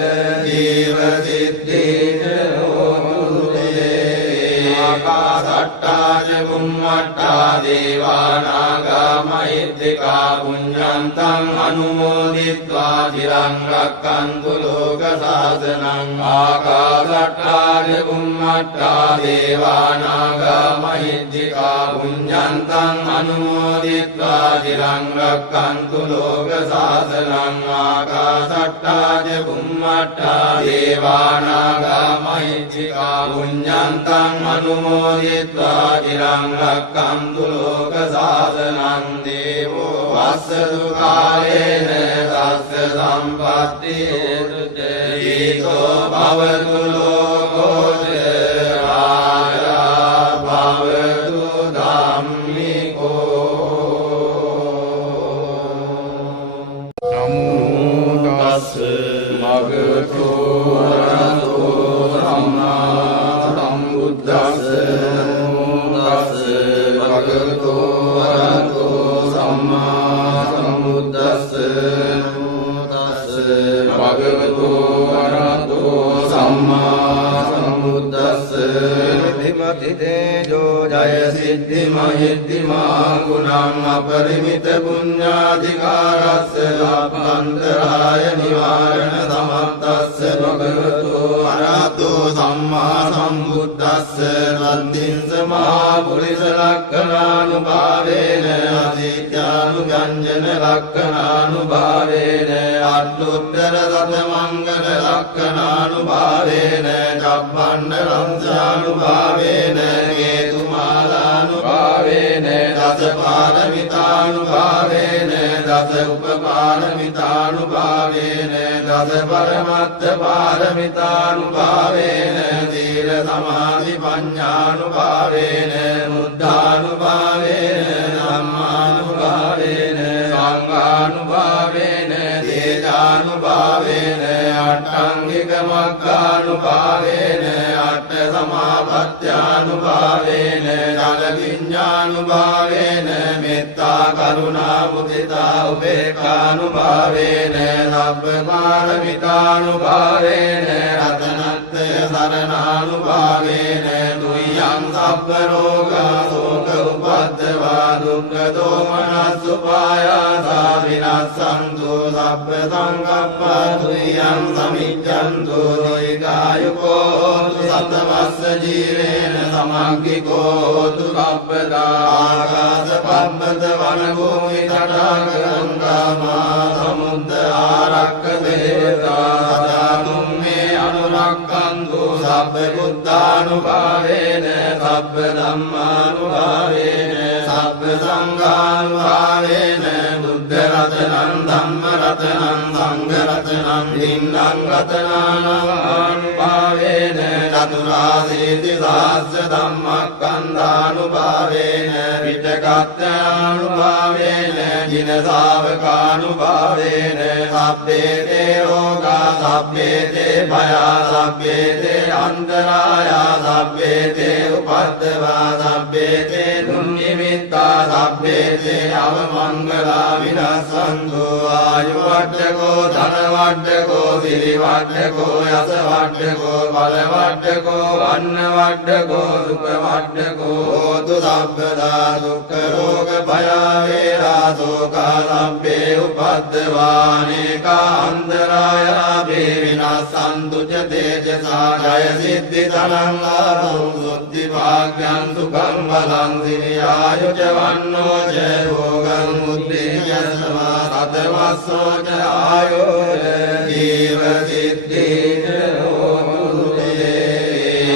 ජීව සිද්ධි ආකාශට්ටා ච බුම්මට්ටා දේවානාගා මහිද්దికා පුඤ්ඤන්තං අනුමෝදිත්වා චිරං රක්ඛන්තු ලෝක සාසනං ආකාශට්ටා ච බුම්මට්ටා දේවානාගා මහිද්దికා පුඤ්ඤන්තං අනුමෝදිත්වා චිරං රක්ඛන්තු ලෝක සාසනං ආකාශට්ටා ච බුම්මට්ටා දේවානාගා මහිද්దికා පුඤ්ඤන්තං අනුමෝදිත්වා චිරං රක්ඛන්තු ලෝක සාසනං දේවෝ වස්සතු කාලේන තස්ස සම්පත්ති හේතුතෝ භවතු ලෝකෝ ච රාජා භවතු ධම්මිකෝ නමෝ තස්ස භගවතු අරහතෝ සම්මා සම්බුද්දස්ස නමෝ තස්ස භගවතු අරහතෝ සම්මා සම්බුද්දස්ස නමෝ තස්ස භගවතු අරහතෝ සම්මා සම්බුද්දස්ස විමති තේජෝ ජය සිද්ධි මහිද්దిమා ගුණං අපරිමිත පුඤ්ඤාධිකාරස්ස ලබ්බන්තරාය නිවාරණ සමත්තස්ස භගවතු අරහතෝ සම්මා සම්බුද්දස්ස වන්දින්ස මහා පුරිස ලක්ඛණානුභාවේන අදිත්‍යානුගංජන ලක්ඛණානුභාවේන අට්ඨුත්තර සත මංගල ලක්ඛණානුභාවේන චබ්බණ්ඩ රංසානුභාවේන හේතුමාලානුභාවේන දස පාරමිතානුභාවේන දස උපපාරමිතානුභාවේන දස පරමත්ත පාරමිතානුභාවේන සීල සමාධි පඤ්ඤානුභාවේන බුද්ධානුභාවේන ධම්මානුභාවේන සංඝානුභාවේන තේජානුභාවේන අට්ඨංගික මග්ගානුභාවේන අට්ඨ සමාපත්ත්‍යානුභාවේන චල විඤ්ඤානුභාවේන මෙත්තා කරුණා මුදිතා උපේක්ඛානුභාවේන සබ්බ පාරමිතානුභාවේන රතනත්ථය සරණානුභාවේන දුයං සබ්බ රෝගා ශෝක උපද්දවා දුක්ඛ දෝමනස් උපායාසා විනස්සන්තු සබ්බ සංකප්පා දුයං සමිච්ඡන්තු දීඝායුකෝ සතවස්ස ජීවේන සමග්ගිකෝ හෝතු කප්පදා ආකාශ පබ්බත වන භූමි තටාක ගංගාමා සමුද්ද ආරක්ක දේවතා සදා තුම්මේ අනුරක්ඛන්තු සබ්බ බුද්ධානුභාවේන සබ්බ ධම්මානුභාවේන සබ්බ සංඝානුභාවේන බුද්ධ රතනං ධම්ම රතනං සංඝ රතනං දින්නම් රතනානුභාවේන චතුරාසීති සහස්ස ධම්මස්කන්ධානුභාවේන විතකත්ථානුභාවේන ජින ශාවකානුභාවේන සබ්බේ තේ රෝගා සබ්බේ තේ භයා සබ්බේ තේ අන්තරායා සබ්බේ තේ උපද්දවා සබ්බේ තේ දුන්නිමිත්තා සබ්බේ තේ අවමංගලා විනස්සන්තු ආයු වඩ්ඩකෝ ධන වඩ්ඩකෝ සිරි වඩ්ඩකෝ යස වඩ්ඩකෝ බල වඩ්ඩකෝ වන්න වඩ්ඩකෝ සුඛ වඩ්ඩකෝ හෝතු සබ්බදා දුක්ඛ රෝග භය වේරා සෝකා සබ්බේ උපද්දවානේකා අන්තරායා වේ විනස්සන්තු ච තේජසා ජය සිද්ධි ධනං ලාභං සුද්ධි භාග්‍යං සුඛං බලං සිරියායු ච වන්නෝ ච භෝගං මුද්දේය සමා සතවස්සෝ ච ආයෝ ජීව සිද්ධි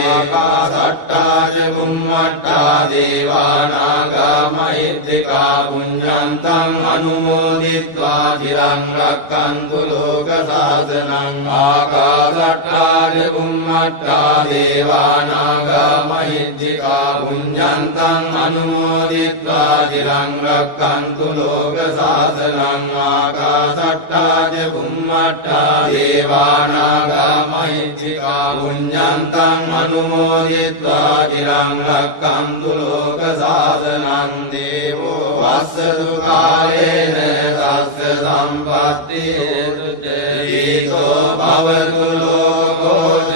ආකාශට්ටා ච බුම්මට්ටා දේවානාගා මහිද්దికා පුඤ්ඤන්තං අනුමෝදිත්වා චිරං රක්ඛන්තු ලෝක සාසනං ආකාශට්ටා ච බුම්මට්ටා දේවානාගා මහිද්దికා පුඤ්ඤන්තං අනුමෝදිත්වා චිරං රක්ඛන්තු ලෝක සාසනං ආකාශට්ටා ච බුම්මට්ටා දේවානාගා මහිද්దికා පුඤ්ඤන්තං අනුමෝදිත්වා චිරං රක්ඛන්තු ලෝක සාසනං දේවෝ වස්සතු කාලේන සස්ස සම්පත්ති හේතුතෝ භවතු ලෝකෝ ච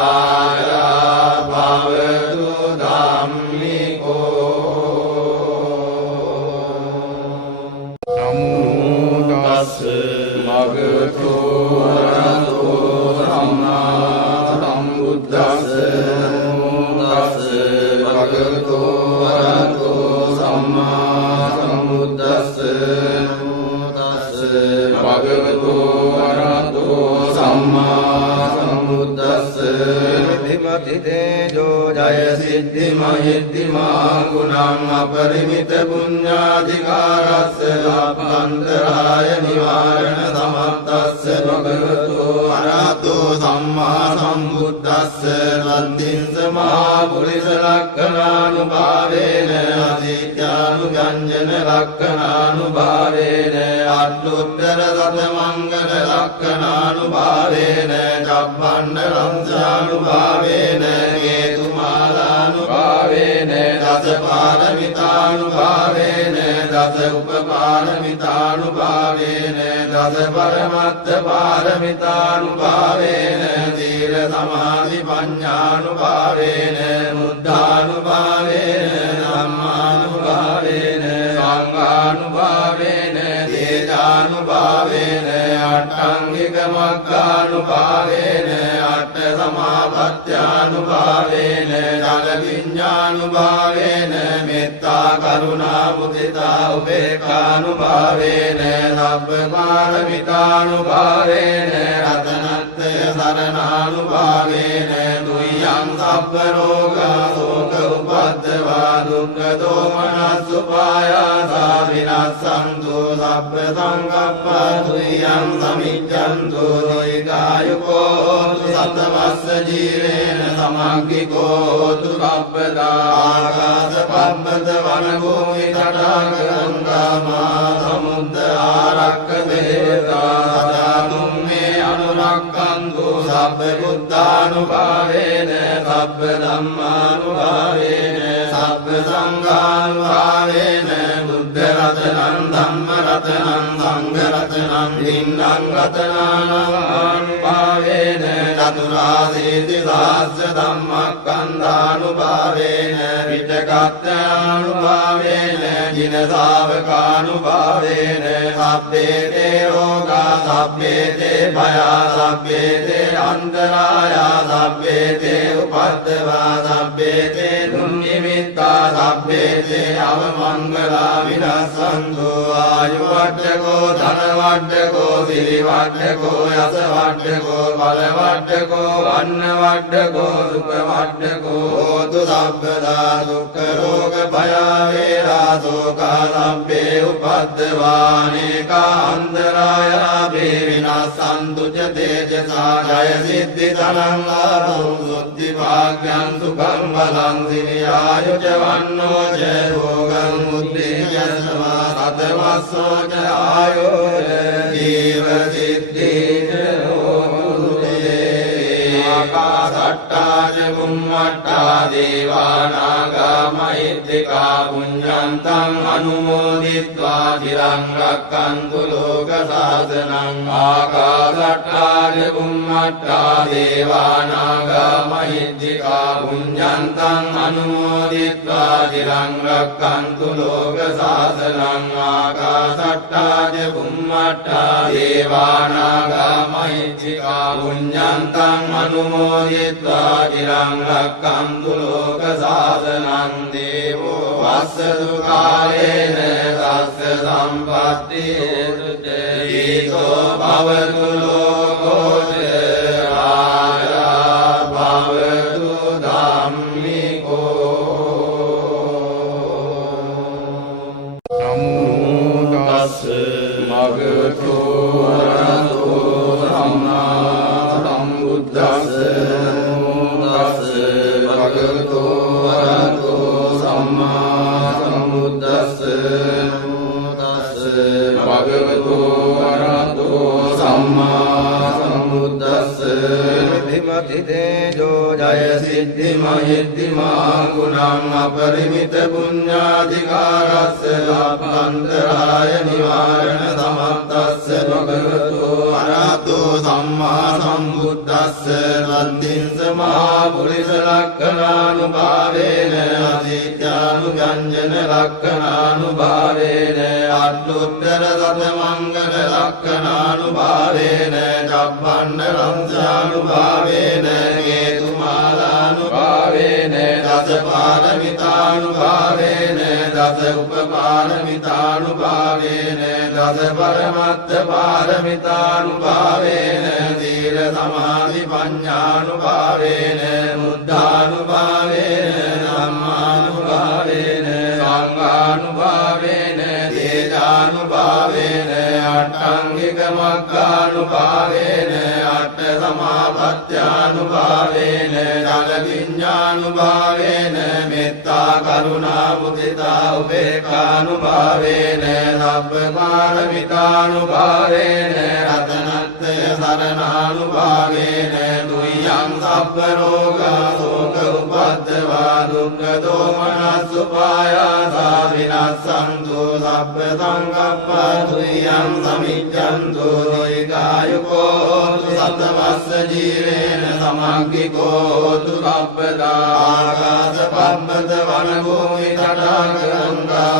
ආරා භවතු ධම්මිකෝ නමෝ තස්ස භගවතු වරහතෝ සම්මා සම්බුද්දස්ස භගවතු වරහතෝ සම්මා සම්බුද්දස්ස භගවතු වරහතෝ සම්මා සම්බුද්දස්ස විමති තේජෝ ජය සිද්ධි මහිද්దిమා ගුණං අපරිමිත පුඤ්ඤාධිකාරස්ස ලබ්බන්තරාය නිවාරණ සමත්තස්ස භගවතු වරහතෝ සම්මා සම්බුද්දස්ස නන්දින්ස මහා පුරිස ලක්ඛණානුභාවේන අදිත්‍යානුගංජන ලක්ඛණානුභාවේන අට්ඨුත්තර සත මංගල ලක්ඛණානුභාවේන චබ්බණ්ඩ රංසානුභාවේන හේතුමාලානුභාවේන දස පාරමිතානුභාවේන දස උපපාරමිතානුභාවේන දස පරමත්ත පාරමිතානුභාවේන සීල සමාධි පඤ්ඤානුභාවේන බුද්ධානුභාවේන ධම්මානුභාවේන සංඝානුභාවේන තේජානුභාවේන අට්ඨංගික මග්ගානුභාවේන අට්ඨ සමාපත්ත්‍යානුභාවේන චල විඤ්ඤානුභාවේන මෙත්තා කරුණා මුදිතා උපේක්ඛානුභාවේන සබ්බ පාරමිතානුභාවේන රතනත්ථය සරණානුභාවේන දුයං සබ්බ රෝගා ශෝක උපද්දවා දුක්ඛ දෝමනස් උපායාසා විනස්සන්තු සබ්බ සංකප්පා දුයං සමිච්ඡන්තු දීඝායුකෝ සතවස්ස ජීවේන සමග්ගිකෝ හෝතු කප්පදා ආකාශ පබ්බත වන භූමි තටාක ගංගාමා සමුද්ද ආරක්ක දේවතා සදා තුම්මේ අනුරක්ඛන්තු සබ්බ බුද්ධානුභාවේන සබ්බ ධම්මානුභාවේන සබ්බ සංඝානුභාවේන බුද්ධ රතනං ධම්ම රතනං සංඝ රතනං රතනං දින්නම් රතනානුභාවේන චතුරාසීති සහස්ස ධම්මස්කන්ධානුභාවේන විචක්ඛයානුභාවේන ජින ශාවකානුභාවේන සබ්බේ තේ රෝගා සබ්බේ තේ භයා සබ්බේ තේ අන්තරායා සබ්බේ තේ උපද්දවා සබ්බේ තේ දුන්නිමිත්තා සබ්බේ තේ අවමංගලා විනස්සන්තු ආයු වඩ්ඩකෝ ධන වඩ්ඩකෝ සිරි වඩ්ඩකෝ යස වඩ්ඩකෝ බල වඩ්ඩකෝ අන්න වඩ්ඩකෝ සුඛ වඩ්ඩකෝ හෝතු සබ්බදා දුක්ඛ රෝග භය වේරා සෝකා සබ්බේ උපද්දවානේකා අන්තරායා බේ විනස්සන්තු ච තේජසා ජය සිද්ධි ධනං ලාභං සුද්ධි භාග්‍යං සුඛං බලං සිරි ආයු ච වන්නෝ ච රෝගං මුද්දේයස්වා සතවස්සෝ ච ආයෝ ජීව සිද්ධි ච හෝතු තේ ආකාසට්ටා ච බුම්මට්ටා දේවානාගා මහිද්దికා පුඤ්ඤන්තං අනුමෝදිත්වා චිරං රක්ඛන්තු ලෝක සාසනං ආකාසට්ටා ච බුම්මට්ටා දේවානාගා මහිද්దికා පුඤ්ඤන්තං අනුමෝදිත්වා චිරං රක්ඛන්තු ලෝක සාසනං ආකාසට්ටා ච බුම්මට්ටා දේවානාගා මහිද්దికා පුඤ්ඤන්තං අනුමෝදිත්වා චිරං රක්ඛන්තු ලෝක සාසනං දේවෝ වස්සතු කාලේන සස්ස සම්පත්ති හේතුතෝ භවතු ලෝකෝ ච රාජා භවතු ධම්මිකෝ නමෝ තස්ස භගවතු අරහතෝ සම්මා සම්බුද්දස්ස භගවතු අරහතෝ සම්මා සම්බුද්දස්ස භගවතු අරහතෝ සම්මා සම්බුද්දස්ස විමති තේජෝ ජය සිද්ධි මහිද්దిమා ගුණං අපරිමිත පුඤ්ඤාධිකාරස්ස ලබ්බන්තරාය නිවාරණ සමත්තස්ස භගවතු අරහතෝ සම්මා සම්බුද්දස්ස වන්දින්ස මහා පුරිස ලක්ඛණානුභාවේන අදිත්‍යානුභංජන ලක්ඛණානුභාවේන අට්ඨුත්තර සතමංගල ලක්ඛණානුභාවේන චබ්බණ්ඩ ලංසානුභාවේන හේතුමාලානුභාවේන දස පාරමිතානුභාවේන දස උපපාරමිතානුභාවේන දස පරමත්ත පාරමිතානුභාවේන සීල සමාධි පඤ්ඤානුභාවේන බුද්ධානුභාවේන ධම්මානුභාවේන සංඝානුභාවේන තේජානුභාවේන අට්ඨංගික මග්ගානුභාවේන අට්ඨ සමාපත්ත්‍යානුභාවේන ජල විඤ්ඤානුභාවේන මෙත්තා කරුණා මුදිතා උපේක්ඛානුභාවේන සබ්බ පාරමිතානුභාවේන රතනත්ථය සරණානුභාවේන දුයං සබ්බ රෝගා සෝක උපද්දවා දුක්ඛ දෝමනස්සුපායාසා විනස්සන්තු සබ්බ සංකප්පා දුයං සමිච්ඡන්තු දීඝායුකෝ සතවස්ස ජීවේන සමග්ගිකෝ සබ්බදා ආකාශ පබ්බත වන භූමි තටාක ගංගා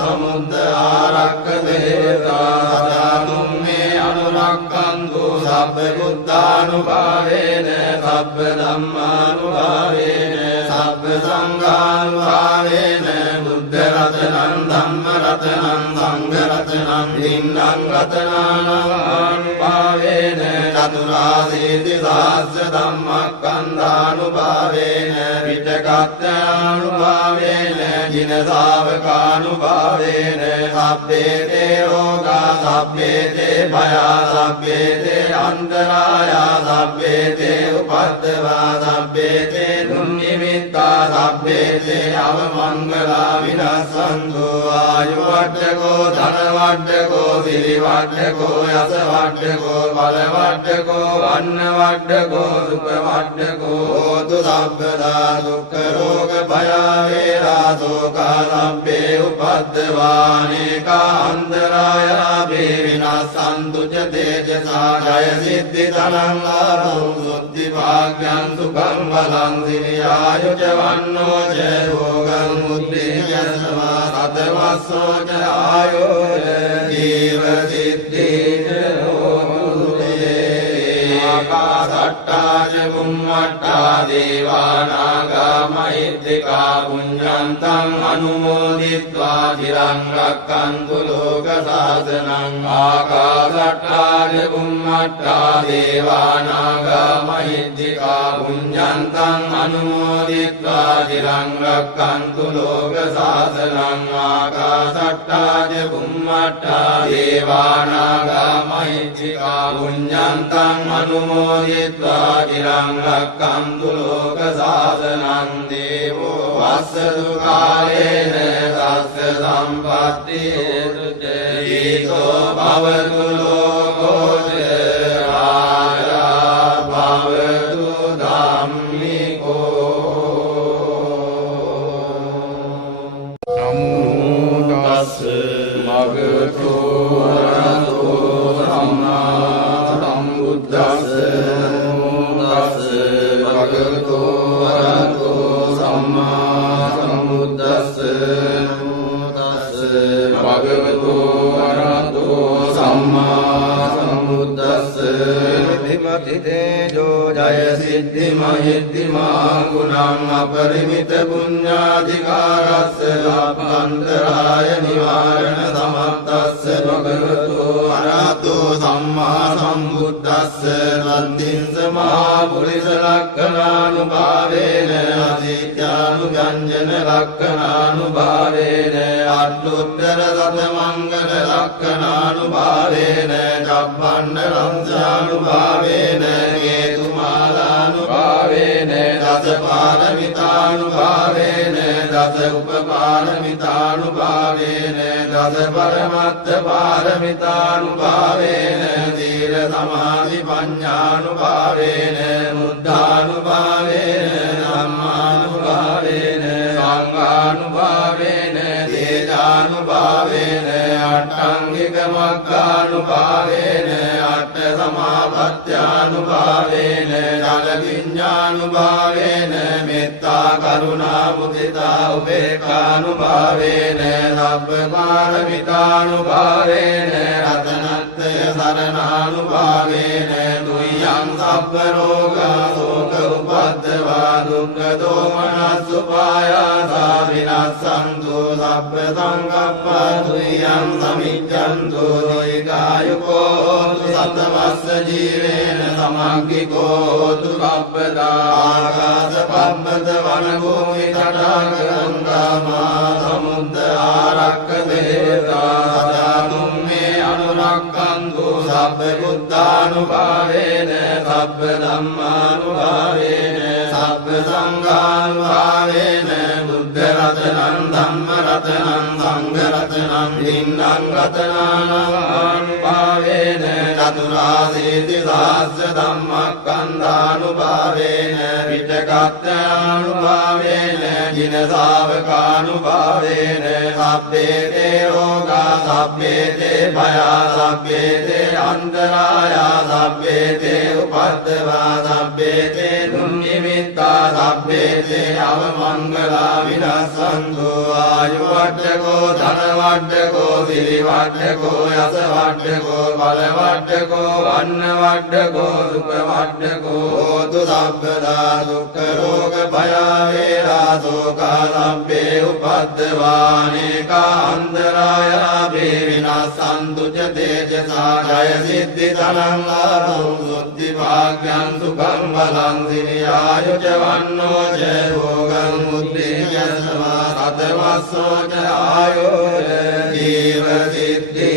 සමුද්ද ආරක්ක දේවතා සදාතුම් මේ අනුරක්ඛන්තු සබ්බ බුද්ධානුභාවේන සබ්බ ධම්මානුභාවේන සබ්බ සංඝානුභාවේන බුද්ධ රතනං ධම්ම රතනං සංඝ රතනං දින්නම් රතනානුභාවේන චතුරාසීති සහස්ස ධම්මස්කන්ධානුභාවේන විචක්ඛයානුභාවේන ජින ශාවකානුභාවේන සබ්බේ තේ රෝගා සබ්බේ තේ භයා සබ්බේ තේ අන්තරායා සබ්බේ තේ උපද්දවා සබ්බේ තේ දුන්නිමිත්තා සබ්බේතේ අවමංගලා විනස්සන්තු ආයුවට්ඨකෝ ධනවට්ඨකෝ සිරිවට්ඨකෝ යසවට්ඨකෝ බලවට්ඨකෝ වන්නවට්ඨකෝ සුඛවට්ඨකෝ හෝතු සබ්බදා දුක්ඛ රෝග භය වේරා සෝකා සබ්බේ උපද්දවානේකා අන්තරායාභේ විනස්සන්තු ච තේජසා ජය සිද්ධි ධනං ලාභං සුද්ධි භාග්‍යං සුඛං බලං සිරියායුජ වන්නෝ ච භෝගං මුද්දේයස්වා සතවස්සෝ ච ආයෝජ ජීව සිද්ධි ආකාසට්ටා ච බුම්මට්ටා දේවානාගා මහිද්దికා පුඤ්ඤන්තං අනුමෝදිත්වා චිරං රක්ඛන්තු ලෝක සාසනං ආකාසට්ටා ච බුම්මට්ටා දේවානාගා මහිද්దికා පුඤ්ඤන්තං අනුමෝදිත්වා චිරං රක්ඛන්තු ලෝක සාසනං ආකාසට්ටා ච බුම්මට්ටා දේවානාගා මහිද්దికා පුඤ්ඤන්තං අනුමෝදිत्वा चिरं रक्खन्तु लोक शासनं देवो वස්සතු කාලේන තස්ස සම්පත්තියේතු චේතෝ භවතු ලෝකෝ ච රාජා භවතු ධම්මිකෝ නමෝ තස්ස භගවතු වරහතෝ සම්මා සම්බුද්දස්ස භගවතු වරහතෝ සම්මා සම්බුද්දස්ස භගවතු වරහතෝ සම්මා සම්බුද්දස්ස විමති තේජෝ ජය සිද්ධි මහිද්దిమා ගුණං අපරිමිත පුඤ්ඤාධිකාරස්ස අභ්‍යන්තරාය නිවාරණ සමත්තස්ස භගවතු වරහතෝ සම්මා සම්බුද්දස්ස වන්දින්ස මහා පුරිස ලක්ඛණානුභාවේන අදිත්‍යානුගංජන ලක්ඛණානුභාවේන අට්ඨුත්තර සතමංගල ලක්ඛණානුභාවේන චබ්බණ්ඩ ලංසානුභාවේන හේතුමාලානුභාවේන දසපාරමිතානුභාවේන දස උපපාරමිතානුභාවේන දස පරමත්ත පාරමිතානුභාවේන සීල සමාධි පඤ්ඤානුභාවේන බුද්ධානුභාවේන ධම්මානුභාවේන සංඝානුභාවේන තේජානුභාවේන අට්ඨංගික මග්ගානුභාවේන අට්ඨ සමාපත්ත්‍යානුභාවේන ජල විඤ්ඤානුභාවේන මෙත්තා කරුණා මුදිතා උපේක්ඛානුභාවේන සබ්බ පාරමිතානුභාවේන රතනත්‍රය සරණානුභාවේන දුයං සබ්බ රෝගා ශෝක උපද්දවා දුක්ඛ දෝමනස්සුපායාසා විනස්සන්තු සබ්බ සංකප්පා දුයං සමිච්ඡන්තු දීඝායුකෝ සතවස්ස ජීවේන සමග්ගිකෝ හෝතු කප්පදා ආකාශ පබ්බත වන භූමි තටාක ගංගා සමුද්ද ආරක්ක දේවතා සදා තුම්මේ අනුරක්ඛන්තු සබ්බ බුද්ධානුභාවේන සබ්බ ධම්මානුභාවේන සබ්බ සංඝානුභාවේන බුද්ධ රතනං ධම්ම රතනං සංඝ රතනං දින්නං රතනානුභාවේන චතුරාසීති සහස්ස ධම්මස්කන්ධානුභාවේන විතකත්තානුභාවේන ජින ශාවකානුභාවේන සබ්බේ තේ රෝගා සබ්බේ තේ භයා සබ්බේ තේ අන්තරායා සබ්බේ තේ උපද්දවා සබ්බේ තේ දුන්නිමිත්තා සබ්බේ තේ අවමංගලා විනස්සන්තු ආයුවට්ඨකෝ ධනවට්ඨකෝ සිරිවට්ඨකෝ යසවට්ඨකෝ බලවට්ඨකෝ වන්නවට්ඨකෝ සුඛවට්ඨකෝ හෝතු සබ්බදා දුක්ඛ රෝග භය වේරා සෝකා සබ්බේ උපද්දවානේකා අන්තරායාභේ විනස්සන්තු ච තේජසා ජය සිද්ධි ධනං ලාභං සුද්ධි භාග්‍යං සුඛං බලං සිරියායුජ වන්නෝ ච භෝගං මුද්දේයස්වා සතවස්සෝ ච ආයෝජ ජීව සිද්ධි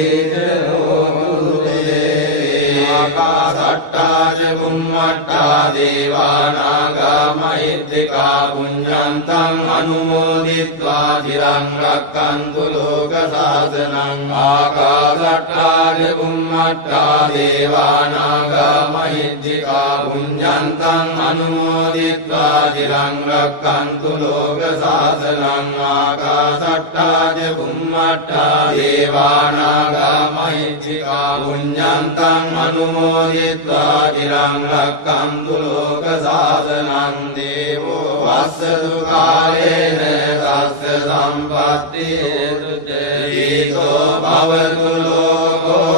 ආකාශට්ටා ච බුම්මට්ටා දේවා නාග මහිද්దికා පුඤ්ඤන්තං අනුමෝදිත්වා චිරං රක්ඛන්තු ලෝක සාසනං ආකාශට්ටා ච බුම්මට්ටා දේවා නාග මහිද්దికා පුඤ්ඤන්තං අනුමෝදිත්වා චිරං රක්ඛන්තු ලෝක සාසනං ආකාශට්ටා ච බුම්මට්ටා දේවා නාග මහිද්దికා පුඤ්ඤන්තං අනුමෝදිත්වා චිරං රක්ඛන්තු ලෝක සාසනං දේවෝ වස්සතු කාලේන සස්ස සම්පත්ති හේතුතෝ භවතු ලෝකෝ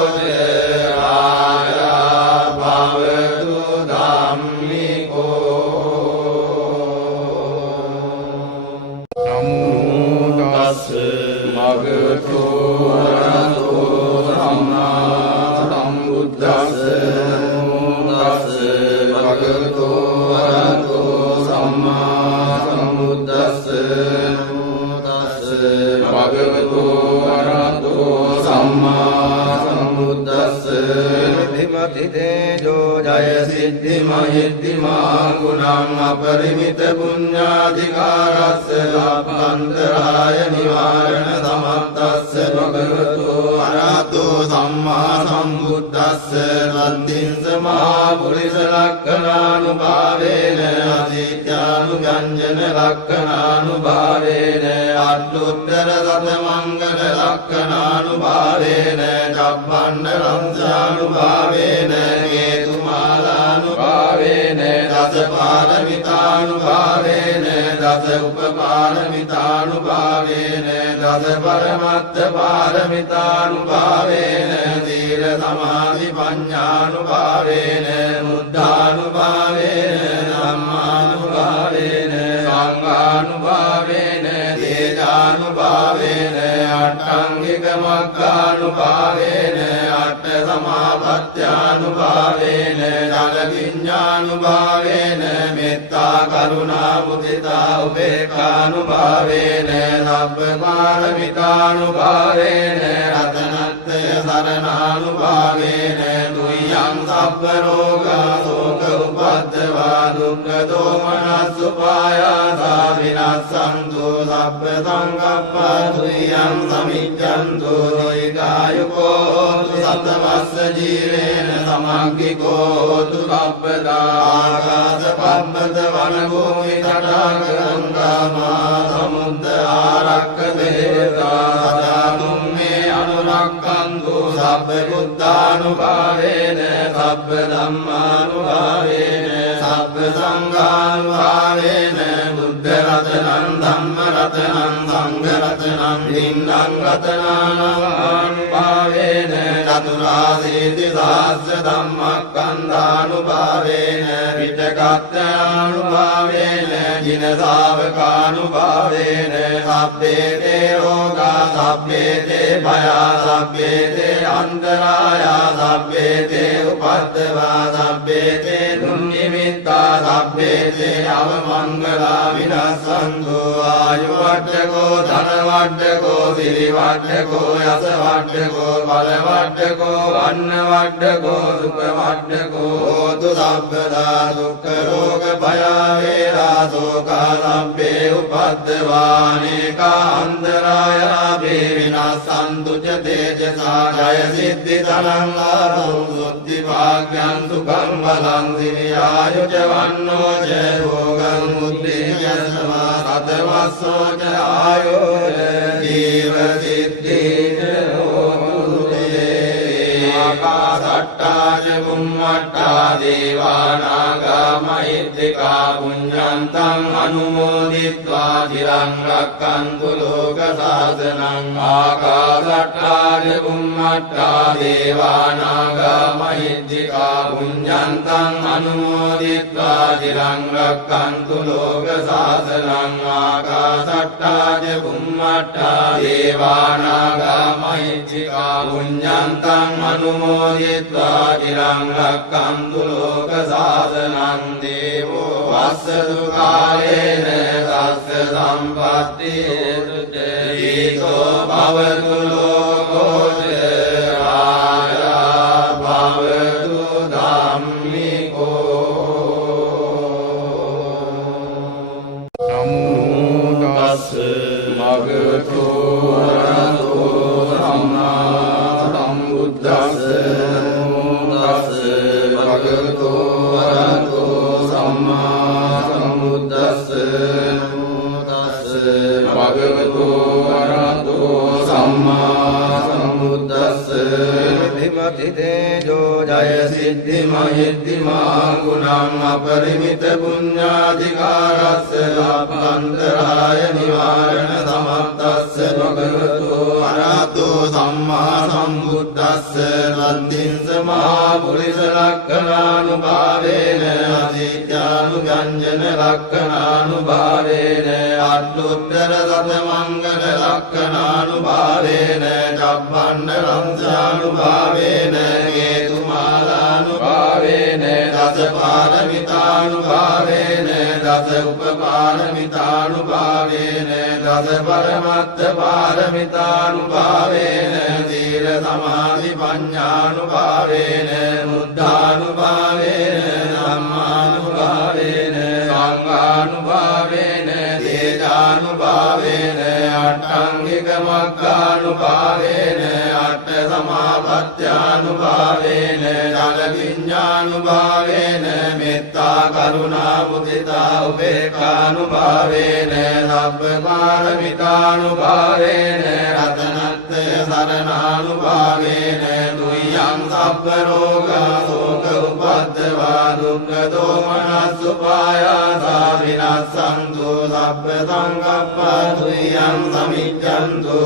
රාජා භවතු ධම්මිකෝ නමෝ තස්ස භගවතු අරහතෝ සම්මා සම්බුද්දස්ස භගවතු අරහතෝ සම්මා සම්බුද්දස්ස භගවතු අරහතෝ සම්මා සම්බුද්දස්ස ධිමති තේජෝ ජය සිද්ධි මහිද්దిమා ගුණං අපරිමිත පුඤ්ඤාධිකාරස්ස ලබ්බන්තරාය නිවාරණ සමත්තස්ස භගවතු අරහතෝ සම්මා සම්බුද්දස්ස නන්දින්ස මහා පුරිස ලක්ඛණානුභාවේන අදිත්‍යානුගංජන ලක්ඛණානුභාවේන අට්ඨුත්තර සත මංගල ලක්ඛණානුභාවේන චබ්බණ්ඩ රංසානුභාවේන හේතුමාලානුභාවේන දස පාරමිතානුභාවේන දස උපපාරමිතානුභාවේන දස පරමත්ත පාරමිතානුභාවේන සීල සමාධි පඤ්ඤානුභාවේන බුද්ධානුභාවේන ධම්මානුභාවේන සංඝානුභාවේන තේජානුභාවේන අට්ඨංගික මග්ගානුභාවේන අට්ඨ සමාපත්ත්‍යානුභාවේන ජල විඤ්ඤානුභාවේන මෙත්තා කරුණා මුදිතා උපේක්ඛානුභාවේන සබ්බ පාරමිතානුභාවේන රතනත්ථය සරණානුභාවේන දුයං සබ්බ රෝගා ශෝක උපද්දවා දුක්ඛ දෝමනස් උපායාසා විනස්සන්තු සබ්බ සංකප්පා දුයං සමිච්ඡන්තු දීඝායුකෝ සතවස්ස ජීවේන සමග්ගිකෝ සබ්බදා ආකාශ පබ්බත වන භූමි තටාක ගංගා සමුද්ද ආරක්ක දේවතා සදා තුම්මේ අනුරක්ඛන්තු සබ්බ බුද්ධානුභාවේන සබ්බ ධම්මානුභාවේන සබ්බ සංඝානුභාවේන බුද්ධ රතනං ධම්ම රතනං සංඝ රතනං දින්නම් රතනානුභාවේන චතුරාසීති සහස්ස ධම්මස්කන්ධානුභාවේන විතකත්ථානුභාවේන ජින ශාවකානුභාවේන සබ්බේ තේ රෝගා සබ්බේ තේ භයා සබ්බේ තේ අන්තරායා සබ්බේ තේ උපද්දවා සබ්බේ තේ දුන්නිමිත්තා සබ්බේ තේ අවමංගලා විනස්සන්තු ආයු වඩ්ඩකෝ ධන වඩ්ඩකෝ සිරි වඩ්ඩකෝ යස වඩ්ඩකෝ බල වඩ්ඩකෝ වන්න වඩ්ඩකෝ සුඛ වඩ්ඩකෝ හෝතු සබ්බදා දුක්ඛ රෝග භය වේරා සෝකා සබ්බේ උපද්දවානේකා අන්තරායා වේ විනස්සන්තු ච තේජසා ජය සිද්ධි ධනං ලාභං සුද්ධි භාග්‍යං සුඛං බලං සිරි ආයු ච වන්නෝ ච රෝගං මුද්ධි යස්මා සතවස්සෝ ච ආයෝ ජීව සිද්ධි හෝතු තේ ආකාශට්ටා ච බුම්මට්ටා දේවා නාග මහිද්దికා පුඤ්ඤන්තං අනුමෝදිත්වා චිරං රක්ඛන්තු ලෝක සාසනං ආකාශට්ටා ච බුම්මට්ටා දේවා නාග මහිද්దికා පුඤ්ඤන්තං අනුමෝදිත්වා චිරං රක්ඛන්තු ලෝක සාසනං ආකාශට්ටා ච බුම්මට්ටා දේවා නාග මහිද්దికා පුඤ්ඤන්තං අනුමෝදිත්වා චිරං රක්ඛන්තු ලෝක සාසනං දේවෝ වස්සතු කාලේන සස්ස සම්පත්ති හේතුතෝ භවතු ලෝකෝ රාජා භවතු භගවතු අරහතෝ සම්මා සම්බුද්දස්ස නමෝ තස්ස භගවතු අරහතෝ සම්මා සම්බුද්දස්ස නමෝ තස්ස භගවතු අරහතෝ සම්මා සම්බුද්දස්ස විමති තේජෝ ජය සිද්ධි මහිද්දිමා ගුණං අපරිමිත පුඤ්ඤාධිකාරස්ස ලබ්බන්තරාය නිවාරණ සමත්තස්ස භගවතු අරහතෝ සම්මා සම්බුද්දස්ස ලද්දින්ස මහා පුරිස ලක්ඛණානුභාවේන අදිත්‍යානුභංජන ලක්ඛණානුභාවේන අට්ඨුත්තර සත මංගල ලක්ඛණානුභාවේන චබ්බන්න ලංසානුභාවේන හේතුමාලානුභාවේන දස පාරමිතානුභාවේන දස උපපාරමිතානුභාවේන දස පරමත්ත පාරමිතානුභාවේන සීල සමාධි පඤ්ඤානුභාවේන බුද්ධානුභාවේන ධම්මානුභාවේන සංඝානුභාවේන තේජානුභාවේන අට්ඨංගික මග්ගානුභාවේන අට්ඨ සමාපත්ත්‍යානුභාවේන ජල විඤ්ඤානුභාවේන මෙත්තා කරුණා මුදිතා උපේක්ඛානුභාවේන සබ්බ පාරමිතානුභාවේන රතනත්ථය සරණානුභාවේන දුයං සබ්බ රෝගා ශෝක උපද්දවා දුක්ඛ දෝමනස්සුපායාසා විනස්සන්තු සබ්බ සංකප්පා දුයං සමිච්ඡන්තු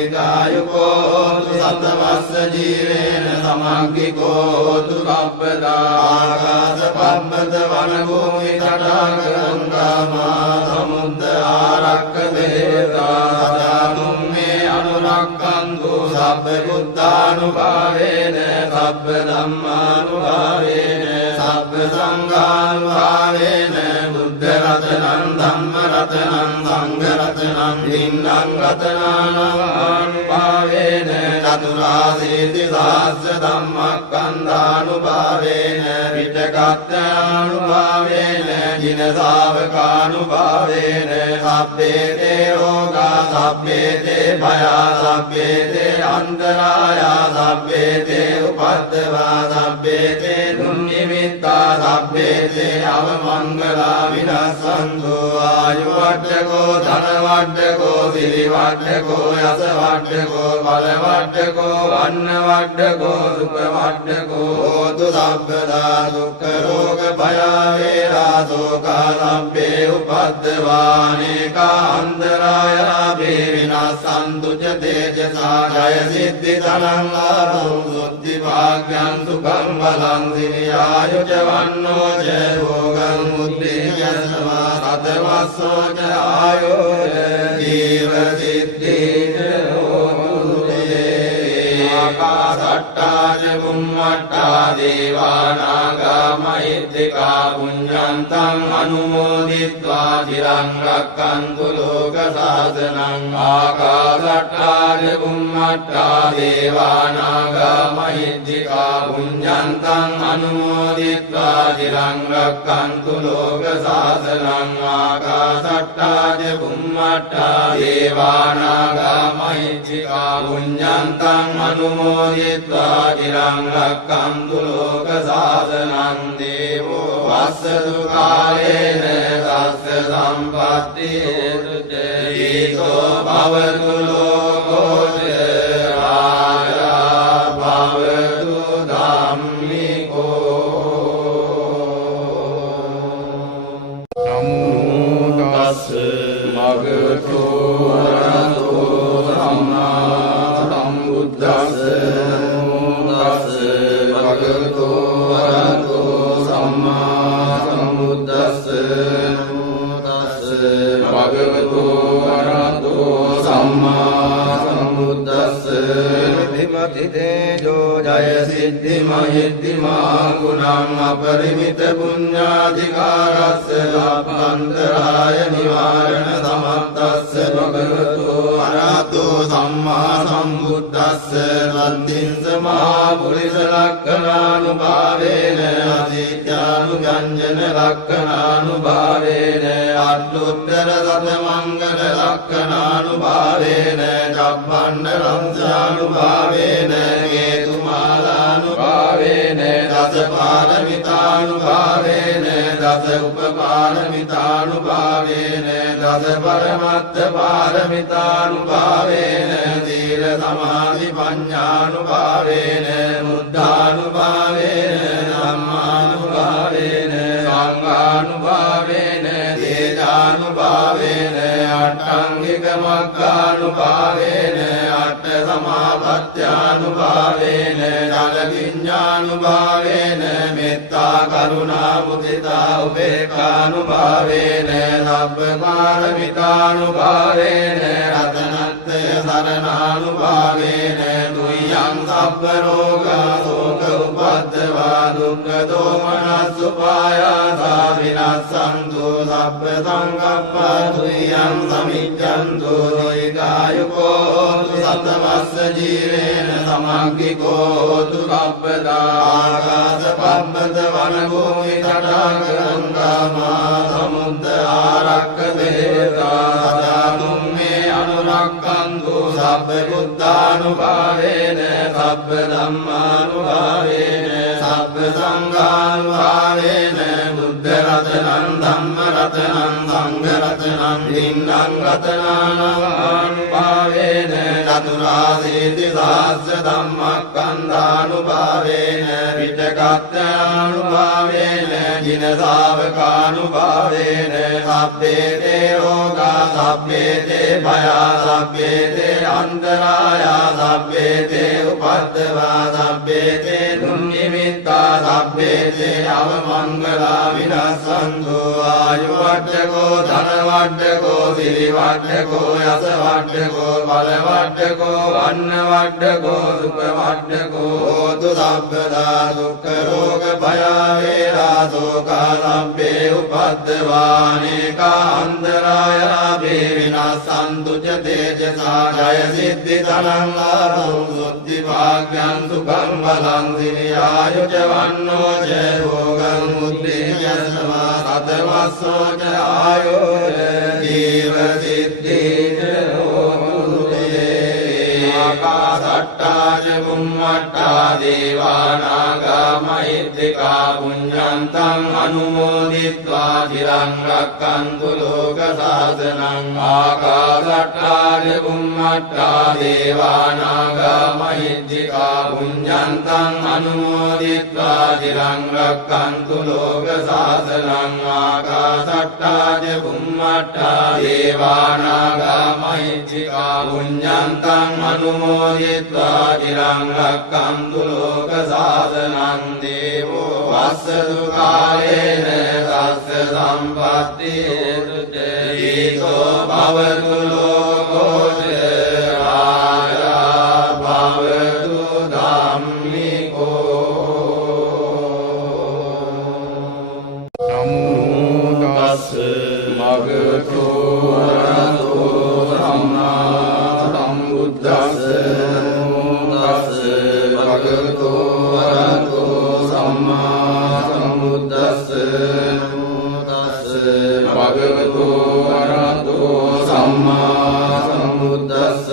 දීඝායුකෝ සතවස්ස ජීවේන සමග්ගිකෝ හෝතු කප්පදා ආකාශ පබ්බත වන භූමි තටාක ගංගාමා සමුද්ද ආරක්ක දේවතා සදාතුම් මේ අනුරක්ඛන්තු සබ්බ බුද්ධානුභාවේන සබ්බ ධම්මානුභාවේන සබ්බ සංඝානුභාවේන බුද්ධ රතනං ධම්ම රතනං සංඝ රතනං දින්නං රතනානුභාවේන චතුරාසීති සහස්ස ධම්මස්කන්ධානුභාවේන විචකත්තානුභාවේන ජින ශාවකානුභාවේන සබ්බේ තේ රෝගා සබ්බේ තේ භයා සබ්බේ තේ අන්තරායා සබ්බේ තේ උපද්දවා සබ්බේ තේ දුන්නිමිත්තා සබ්බේ තේ අවමංගලා විනස්සන්තු ආයු වඩ්ඩකෝ ධන වඩ්ඩකෝ සිරි වඩ්ඩකෝ යස වඩ්ඩකෝ බල වඩ්ඩකෝ වන්න වඩ්ඩකෝ සුඛ වඩ්ඩකෝ හෝතු සබ්බදා දුක්ඛ රෝග භය වේරා සෝකා සබ්බේ උපද්දවානේකා අන්තරායා වේ විනස්සන්තු ච තේජසා ජය සිද්ධි ධනං ලාභං සුද්ධි භාග්‍යං සුඛං බලං සිරියායු ච වන්නෝ ච භෝගං මුද්ධියස්වා සතවස්සෝ ච ආයෝ ජීව සිද්ධි ආකාශට්ටා ච බුම්මට්ටා දේවානාගා මහිද්దికා පුඤ්ඤන්තං අනුමෝදිත්වා චිරං රක්ඛන්තු ලෝක සාසනං ආකාශට්ටා ච බුම්මට්ටා දේවානාගා මහිද්దికා පුඤ්ඤන්තං අනුමෝදිත්වා චිරං රක්ඛන්තු ලෝක සාසනං ආකාශට්ටා ච බුම්මට්ටා දේවානාගා මහිද්దికා පුඤ්ඤන්තං අනුමෝදිත්වා චිරං රක්ඛන්තු ලෝක සාසනං දේවෝ වස්සතු කාලේන සස්ස සම්පත්ති හේතුතේසෝ භවතු ලෝකෝ රාජා භවතු ධම්මිකෝ නමෝ තස්ස භගවතු අරහතෝ සම්මා සම්බුද්දස්ස නමෝ තස්ස භගවතු අරහතෝ සම්මා සම්බුද්දස්ස නමෝ තස්ස භගවතු අරහතෝ සම්මා සම්බුද්දස්ස විමති තේජෝ ජය සිද්ධි සිද්ධිමහිද්ධිමා ගුණං අපරිමිත පුඤ්ඤාධිකාරස්ස ලබ්බන්තරාය නිවාරණ සමත්තස්ස භගවතු අරහතෝ සම්මා සම්බුද්දස්ස වන්දින්ස මහා පුරිස ලක්ඛණානුභාවේන අදිත්‍යානුගංජන ලක්ඛණානුභාවේන අට්ඨුත්තර සතමංගල ලක්ඛණානුභාවේන චබ්බණ්ඩ ලංසානුභාවේන හේතුමාලානුභාවේන දස පාරමිතානුභාවේන දස උපපාරමිතානුභාවේන දස පරමත්ත පාරමිතානුභාවේන සීල සමාධි පඤ්ඤානුභාවේන බුද්ධානුභාවේන ධම්මානුභාවේන සංඝානුභාවේන තේජානුභාවේන අට්ඨංගික මග්ගානුභාවේන අට්ඨ සමාපත්ත්‍යානුභාවේන ජල විඤ්ඤානුභාවේන මෙත්තා කරුණා මුදිතා උපේක්ඛානුභාවේන සබ්බ පාරමිතානුභාවේන රතනත්ථය සරණානුභාවේන දුයං සබ්බ රෝගා ශෝක උපද්දවා දුක්ඛ දෝමනස් උපායාසා විනස්සන්තු සබ්බ සංකප්පා දුයං සමිච්ඡන්තු දීඝායුකෝ සතවස්ස ජීවේන සමග්ගිකෝ හෝතු කප්පදා ආකාශ පබ්බත වන භූමි තටාක ගංගාමා සමුද්ද ආරක්ක දේවතා සදාතුම් මේ අනුරක්ඛන්තු සබ්බ බුද්ධානුභාවේන සබ්බ ධම්මානුභාවේන සබ්බ සංඝානුභාවේන බුද්ධ රතනං ධම්ම රතනං සංඝ රතනං දින්නම් රතනානුභාවේන චතුරාසීති සහස්ස ධම්මස්කන්ධානුභාවේන විචකත්තානුභාවේන ජින ශාවකානුභාවේන සබ්බේ තේ රෝගා සබ්බේ තේ භයා සබ්බේ තේ අන්තරායා සබ්බේ තේ උපද්දවා සබ්බේ තේ දුන්නිමිත්තා සබ්බේ තේ අවමංගලා විනස්සන්තු ආයු වඩ්ඩකෝ ධන වඩ්ඩකෝ සිරි වඩ්ඩකෝ යස වඩ්ඩකෝ බල වඩ්ඩකෝ වන්න වඩ්ඩකෝ සුඛ වඩ්ඩකෝ හෝතු සබ්බදා දුක්ඛ රෝග භය වේරා සෝකා සබ්බේ උපද්දවානේකා අන්තරායා වේ විනස්සන්තු ච තේජසා ජය සිද්ධි ධනං ලාභං සුද්ධි භාග්‍යං සුඛං බලං සිරියායු ච වන්නෝ ච භෝගං මුද්දේයස්වා සතවස්සෝ ච ආයෝ ජීව සිද්ධි ආකාශට්ටා ච බුම්මට්ටා දේවානාගා මහිද්దికා පුඤ්ඤන්තං අනුමෝදිත්වා චිරං රක්ඛන්තු ලෝක සාසනං ආකාශට්ටා ච බුම්මට්ටා දේවානාගා මහිද්దికා පුඤ්ඤන්තං අනුමෝදිත්වා චිරං රක්ඛන්තු ලෝක සාසනං ආකාශට්ටා ච බුම්මට්ටා දේවානාගා මහිද්దికා පුඤ්ඤන්තං අනුමෝදිත්වා චිරං රක්ඛන්තු ලෝක සාසනං දේවෝ වස්සතු කාලේන සස්ස සම්පත්ති හේතුතේසෝ භවතු ලෝකෝ ආයා භවතු ධම්මිකෝ නමෝ තස්ස භගවතු අරහතෝ සම්මා සම්බුද්දස්ස භගවතු අරහතෝ සම්මා සම්බුද්දස්ස භගවතු අරහතෝ සම්මා සම්බුද්දස්ස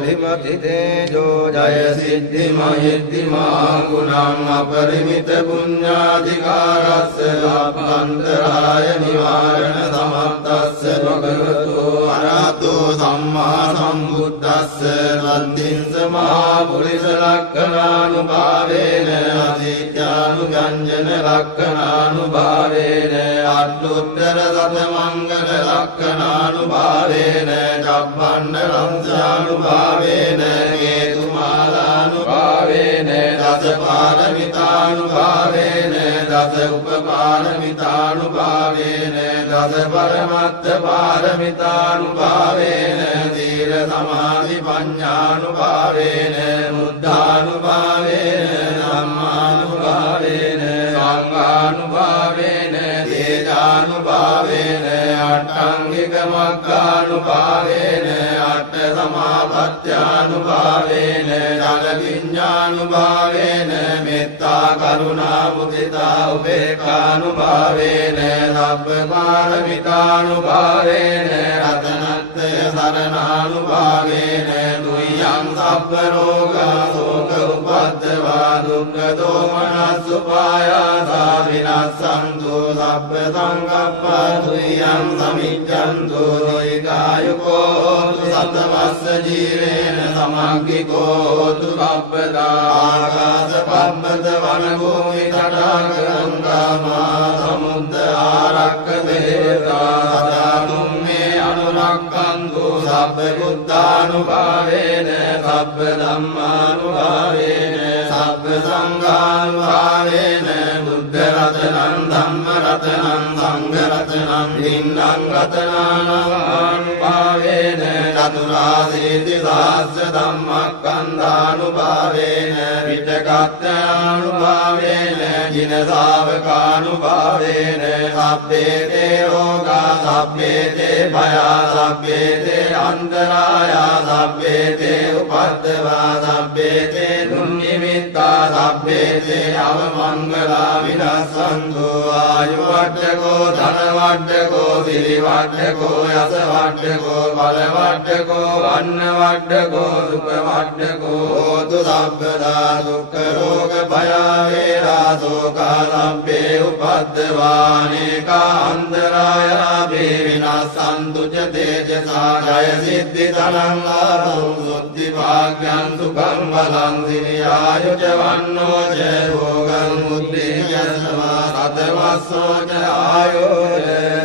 විමති තේජෝ ජය සිද්ධි මහිද්ධිමා ගුණං අපරිමිත පුඤ්ඤාධිකාරස්ස ලබ්බන්තරාය නිවාරණ සමත්තස්ස භගවතු අරහතෝ සම්මා සම්බුද්දස්ස වන්දින්ස මහා පුරිස ලක්ඛණානුභාවේන අදිත්‍යානුගංජන ලක්ඛණානුභාවේන අට්ඨුත්තර සතමංගල ලක්ඛණානුභාවේන චබ්බණ්ඩ ලංසානුභාවේන හේතුමාලානුභාවේන දස පාරමිතානුභාවේන දස උපපාරමිතානුභාවේන දස පරමත්ත පාරමිතානුභාවේන සීල සමාධි පඤ්ඤානුභාවේන බුද්ධානුභාවේන සමාපත්‍යානුභාවේන ජල විඤ්ඤානුභාවේන මෙත්තා කරුණා මුදිතා උපේක්ඛානුභාවේන සබ්බ පාරමිතානුභාවේන රතනත්ථය සරණානුභාවේන දුයං සබ්බ රෝගා ශෝක උපද්දවා දුක්ඛ දෝමනස් උපායාසා විනස්සන්තු සබ්බ සංකප්පා දුයං සමිච්ඡන්තු දීඝායුකෝ සතවස්ස ජීවේන සමග්ගිකෝ හෝතු කප්පදා ආකාශ පබ්බත වන භූමි තටාක ගංගාමා සමුද්ද ආරක්ක දේවතා සදා තුම්මේ අනුරක්ඛන්තු සබ්බ බුද්ධානුභාවේන සබ්බ ධම්මානුභාවේන සබ්බ සංඝානුභාවේන බුද්ධ රතනං ධම්ම රතනං සංඝ රතනං දින්නම් රතනානුභාවේන චතුරාසීති සහස්ස ධම්මස්කන්ධානුභාවේන විතකත්ථානුභාවේන ජින ශාවකානුභාවේන සබ්බේ තේ රෝගා සබ්බේ තේ භයා සබ්බේ තේ අන්තරායා සබ්බේ තේ උපද්දවා සබ්බේ තේ දුන්නිමිත්තා සබ්බේ තේ අවමංගලා විනස්සන්තු ආයු වඩ්ඩකෝ ධන වඩ්ඩකෝ සිරි වඩ්ඩකෝ යස වඩ්ඩකෝ බල වඩ්ඩකෝ අන්න වඩ්ඩකෝ සුඛ වඩ්ඩකෝ හෝතු සබ්බදා දුක්ඛ රෝග භය වේරා සෝකා සබ්බේ උපද්දවානේකා අන්තරායා වේ විනස්සන්තු ච තේජසා ජය සිද්ධි ධනං ආභං සුද්ධි භාග්‍යං සුඛං බලං සිරි ආයු ච වන්නෝ ච භෝගං මුද්දේයස්වා සතවස්සෝ ච ආයෝ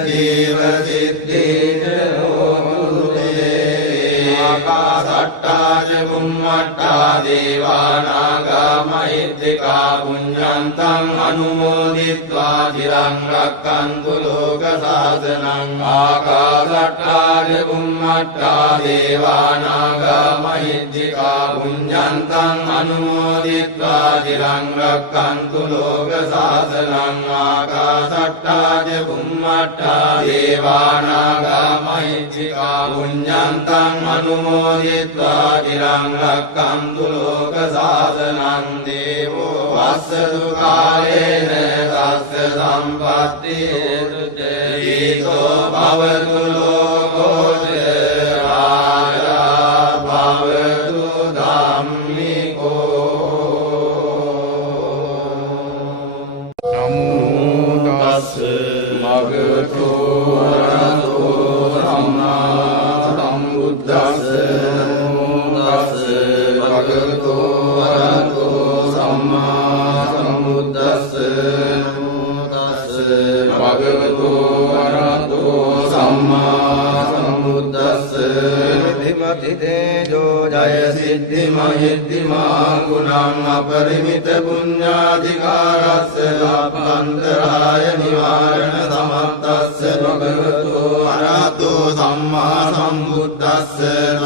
ජීව සිද්ධි ආකාශට්ටා ච බුම්මට්ටා දේවානාගා මහිද්దికා පුඤ්ඤන්තං අනුමෝදිත්වා චිරං රක්ඛන්තු ලෝක සාසනං ආකාශට්ටා ච බුම්මට්ටා දේවානාගා මහිද්దికා පුඤ්ඤන්තං අනුමෝදිත්වා චිරං රක්ඛන්තු ලෝක සාසනං ආකාශට්ටා ච බුම්මට්ටා දේවානාගා මහිද්దికා පුඤ්ඤන්තං අනුමෝදිත්වා චිරං රක්ඛන්තු ලෝක සාසනං දේවෝ වස්සතු කාලේන සස්ස සම්පත්ති හේතුතෝ භවතු ලෝකෝ ච රාජා භවතු ධම්මිකෝ නමෝ තස්ස භගවතු අරහතෝ සම්මා සම්බුද්දස්ස භගවතු අරහතෝ සම්මා සම්බුද්දස්ස භගවතු අරහතෝ සම්මා සම්බුද්දස්ස ධිමති තේජෝ ජය සිද්ධි මහිද්దిమා ගුණං අපරිමිත පුඤ්ඤාධිකාරස්ස ලබ්බන්තරාය නිවාරණ සමත්තස්ස භගවතු අරහතෝ සම්මා සම්බුද්දස්ස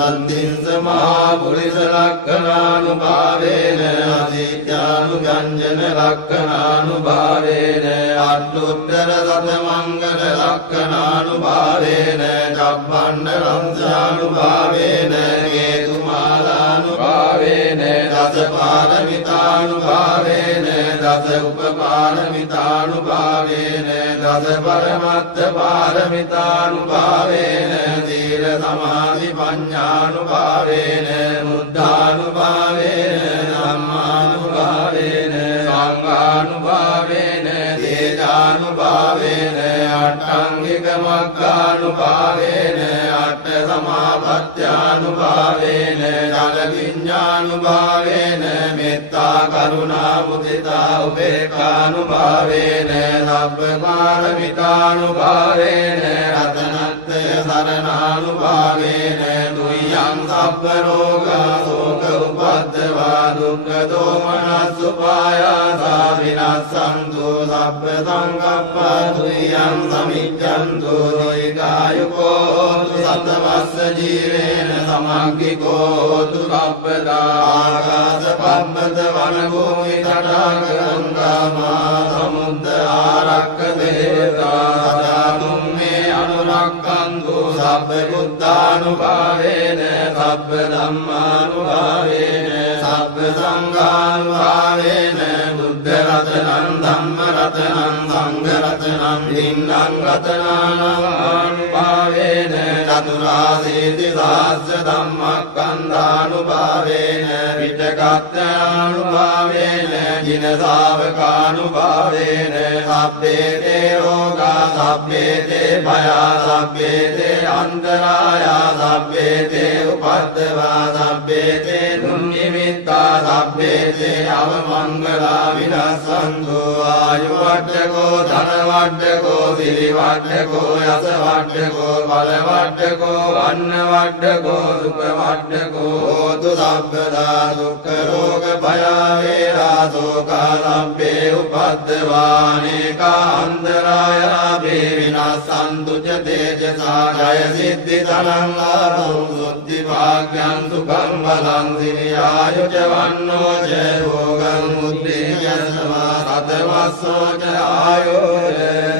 නන්දින්ස මහා පුරිස ලක්ඛණානුභාවේන අදිත්‍යානුභංජන ලක්ඛණානුභාවේන අට්ඨුත්තර සත මංගල ලක්ඛණානුභාවේන චබ්බණ්ඩ රංසානුභාවේන හේතුමාලානුභාවේන දස පාරමිතානුභාවේන දස උපපාරමිතානුභාවේන දස පරමත්ත පාරමිතානුභාවේන සීල සමාධි පඤ්ඤානුභාවේන බුද්ධානුභාවේන ධම්මානුභාවේන සංඝානුභාවේන තේජානුභාවේන අට්ඨංගික මග්ගානුභාවේන අට්ඨ සමාපත්‍යානුභාවේන ජල විඤ්ඤානුභාවේන මෙත්තා කරුණා මුදිතා උපේක්ඛානුභාවේන සබ්බ පාරමිතානුභාවේන රතනත්ථය සරණානුභාවේන දුයං සබ්බ රෝගා ශෝක උපද්දවා දුක්ඛ දෝමනස් උපායාසා විනස්සන්තු සබ්බ සංකප්පා දුයං සමිච්ඡන්තු දීඝායුකෝ සතවස්ස ජීවේන සමග්ගිකෝ හෝතු කප්පදා ආකාශ පබ්බත වන භූමි තටාක ගංගාමා සමුද්ද ආරක්ක දේවතා සදා තුම්මේ අනුරක්ඛන්තු සබ්බ බුද්ධාන සත්තානුභාවේන සබ්බ ධම්මානුභාවේන සබ්බ සංඝානුභාවේන බුද්ධ රතනං ධම්ම රතනං සංඝ රතනං දින්නං රතනානුභාවේන චතුරාසීති සහස්ස ධම්මස්කන්ධානුභාවේන විචක්ඛයානුභාවේන ජින ශාවකානුභාවේන සබ්බේ තේ රෝගා සබ්බේ තේ භයා සබ්බේ තේ අන්තරායා සබ්බේ තේ උපද්දවා සබ්බේ තේ දුන්නිමිත්තා සබ්බේ තේ අවමංගලා විනස්සන්තු ආයු වඩ්ඩකෝ ධන වඩ්ඩකෝ සිරි වඩ්ඩකෝ යස වඩ්ඩකෝ බල වඩ්ඩකෝ වන්න වඩ්ඩකෝ සුඛ වඩ්ඩකෝ හෝතු සබ්බදා දුක්ඛ රෝග භය වේරා සෝකා සබ්බේ උපද්දවානේකා අන්තරායා වේ විනස්සන්තු ච තේජසා ජය සිද්ධි තනං ආරෝ සුද්ධි භාග්‍යං සුඛං බලං සිරියායු ච වන්නෝ ච රෝගං මුද්දේයස්වා සතවස්සෝ ච ආයෝ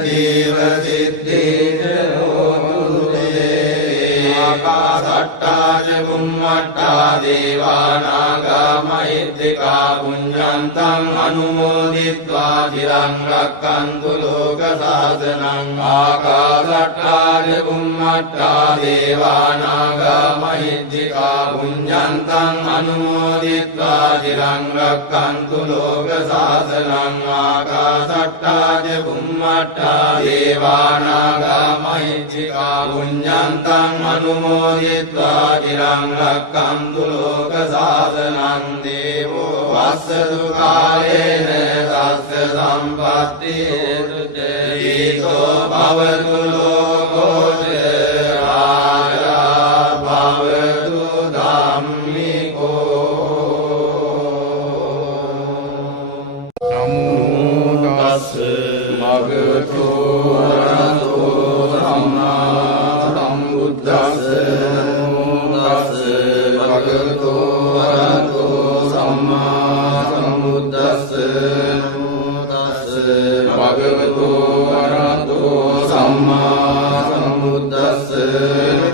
ජීව සිද්ධි ච හෝතු තේ ආකාසට්ටා ච බුම්මට්ටා දේවානාගා මහිද්దికා පුඤ්ඤන්තං අනුමෝදිත්වා චිරං රක්ඛන්තු ලෝක සාසනං ආකාසට්ටා ච බුම්මට්ටා දේවානාගා මහිද්దికා පුඤ්ඤන්තං අනුමෝදිත්වා චිරං රක්ඛන්තු ලෝක සාසනං ආකාසට්ටා ච බුම්මට්ටා දේවානාගා මහිද්దికා පුඤ්ඤන්තං අනුමෝදිත්වා චිරං රක්ඛන්තු ලෝක සාසනං දේවෝ වස්සතු කාලේන සස්ස සම්පත්ති හේතුතෝ භවතු ලෝකෝ ච රාජා භවතු ධම්මිකෝ නමෝ තස්ස භගවතු අරහතෝ සම්මා සම්බුද්දස්ස භගවතු අරහතෝ සම්මා සම්බුද්දස්ස භගවතු අරහතෝ සම්මා සම්බුද්දස්ස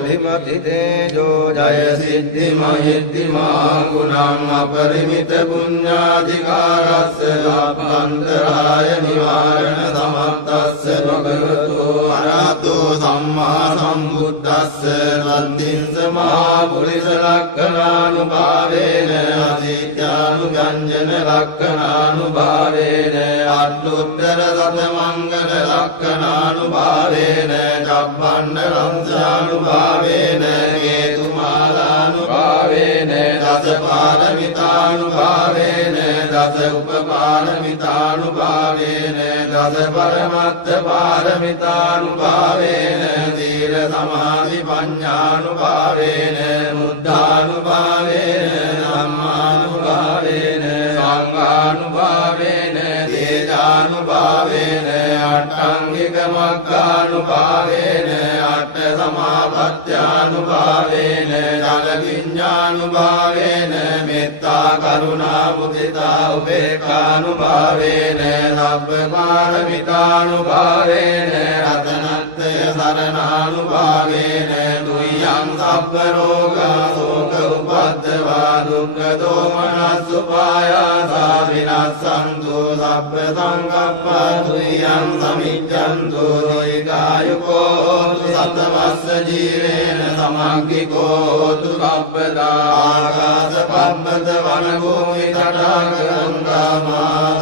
විමති තේජෝ ජය සිද්ධි මහිද්దిమා ගුණං අපරිමිත පුඤ්ඤාධිකාරස්ස ලබ්බන්තරාය නිවාරණ සමත්තස්ස භගවතු අරහතෝ සම්මා සම්බුද්දස්ස වන්දින්ස මහා පුරිස ලක්ඛණානුභාවේන අසීත්‍යානුගංජන ලක්ඛණානුභාවේන අට්ඨුත්තර සතමංගල ලක්ඛණානුභාවේන චබ්බන්න රංසානුභාවේන හේතුමාලානුභාවේන දස පාරමිතානුභාවේන දස උපපාරමිතානුභාවේන දස පරමත්ත පාරමිතානුභාවේන සීල සමාධි පඤ්ඤානුභාවේන බුද්ධානුභාවේන ධම්මානුභාවේන සංඝානුභාවේන තේජානුභාවේන අට්ඨංගික මග්ගානුභාවේන අට්ඨ සමාපත්ත්‍යානුභාවේන ජල විඤ්ඤානුභාවේන මෙත්තා කරුණා මුදිතා උපේක්ඛානුභාවේන සබ්බ පාරමිතානුභාවේන රතනත්‍රය සරණානුභාවේන දුයං සබ්බ රෝගා ශෝක උපද්දවා දුක්ඛ දෝමනස්සුපායාසා විනස්සන්තු සබ්බ සංකප්පා දුයං සමිච්ඡන්තු දීඝායුකෝ සතවස්ස ජීවේන සමග්ගිකෝ හෝතු සබ්බදා ආකාශ පබ්බත වන භූමි තටාක ගංගා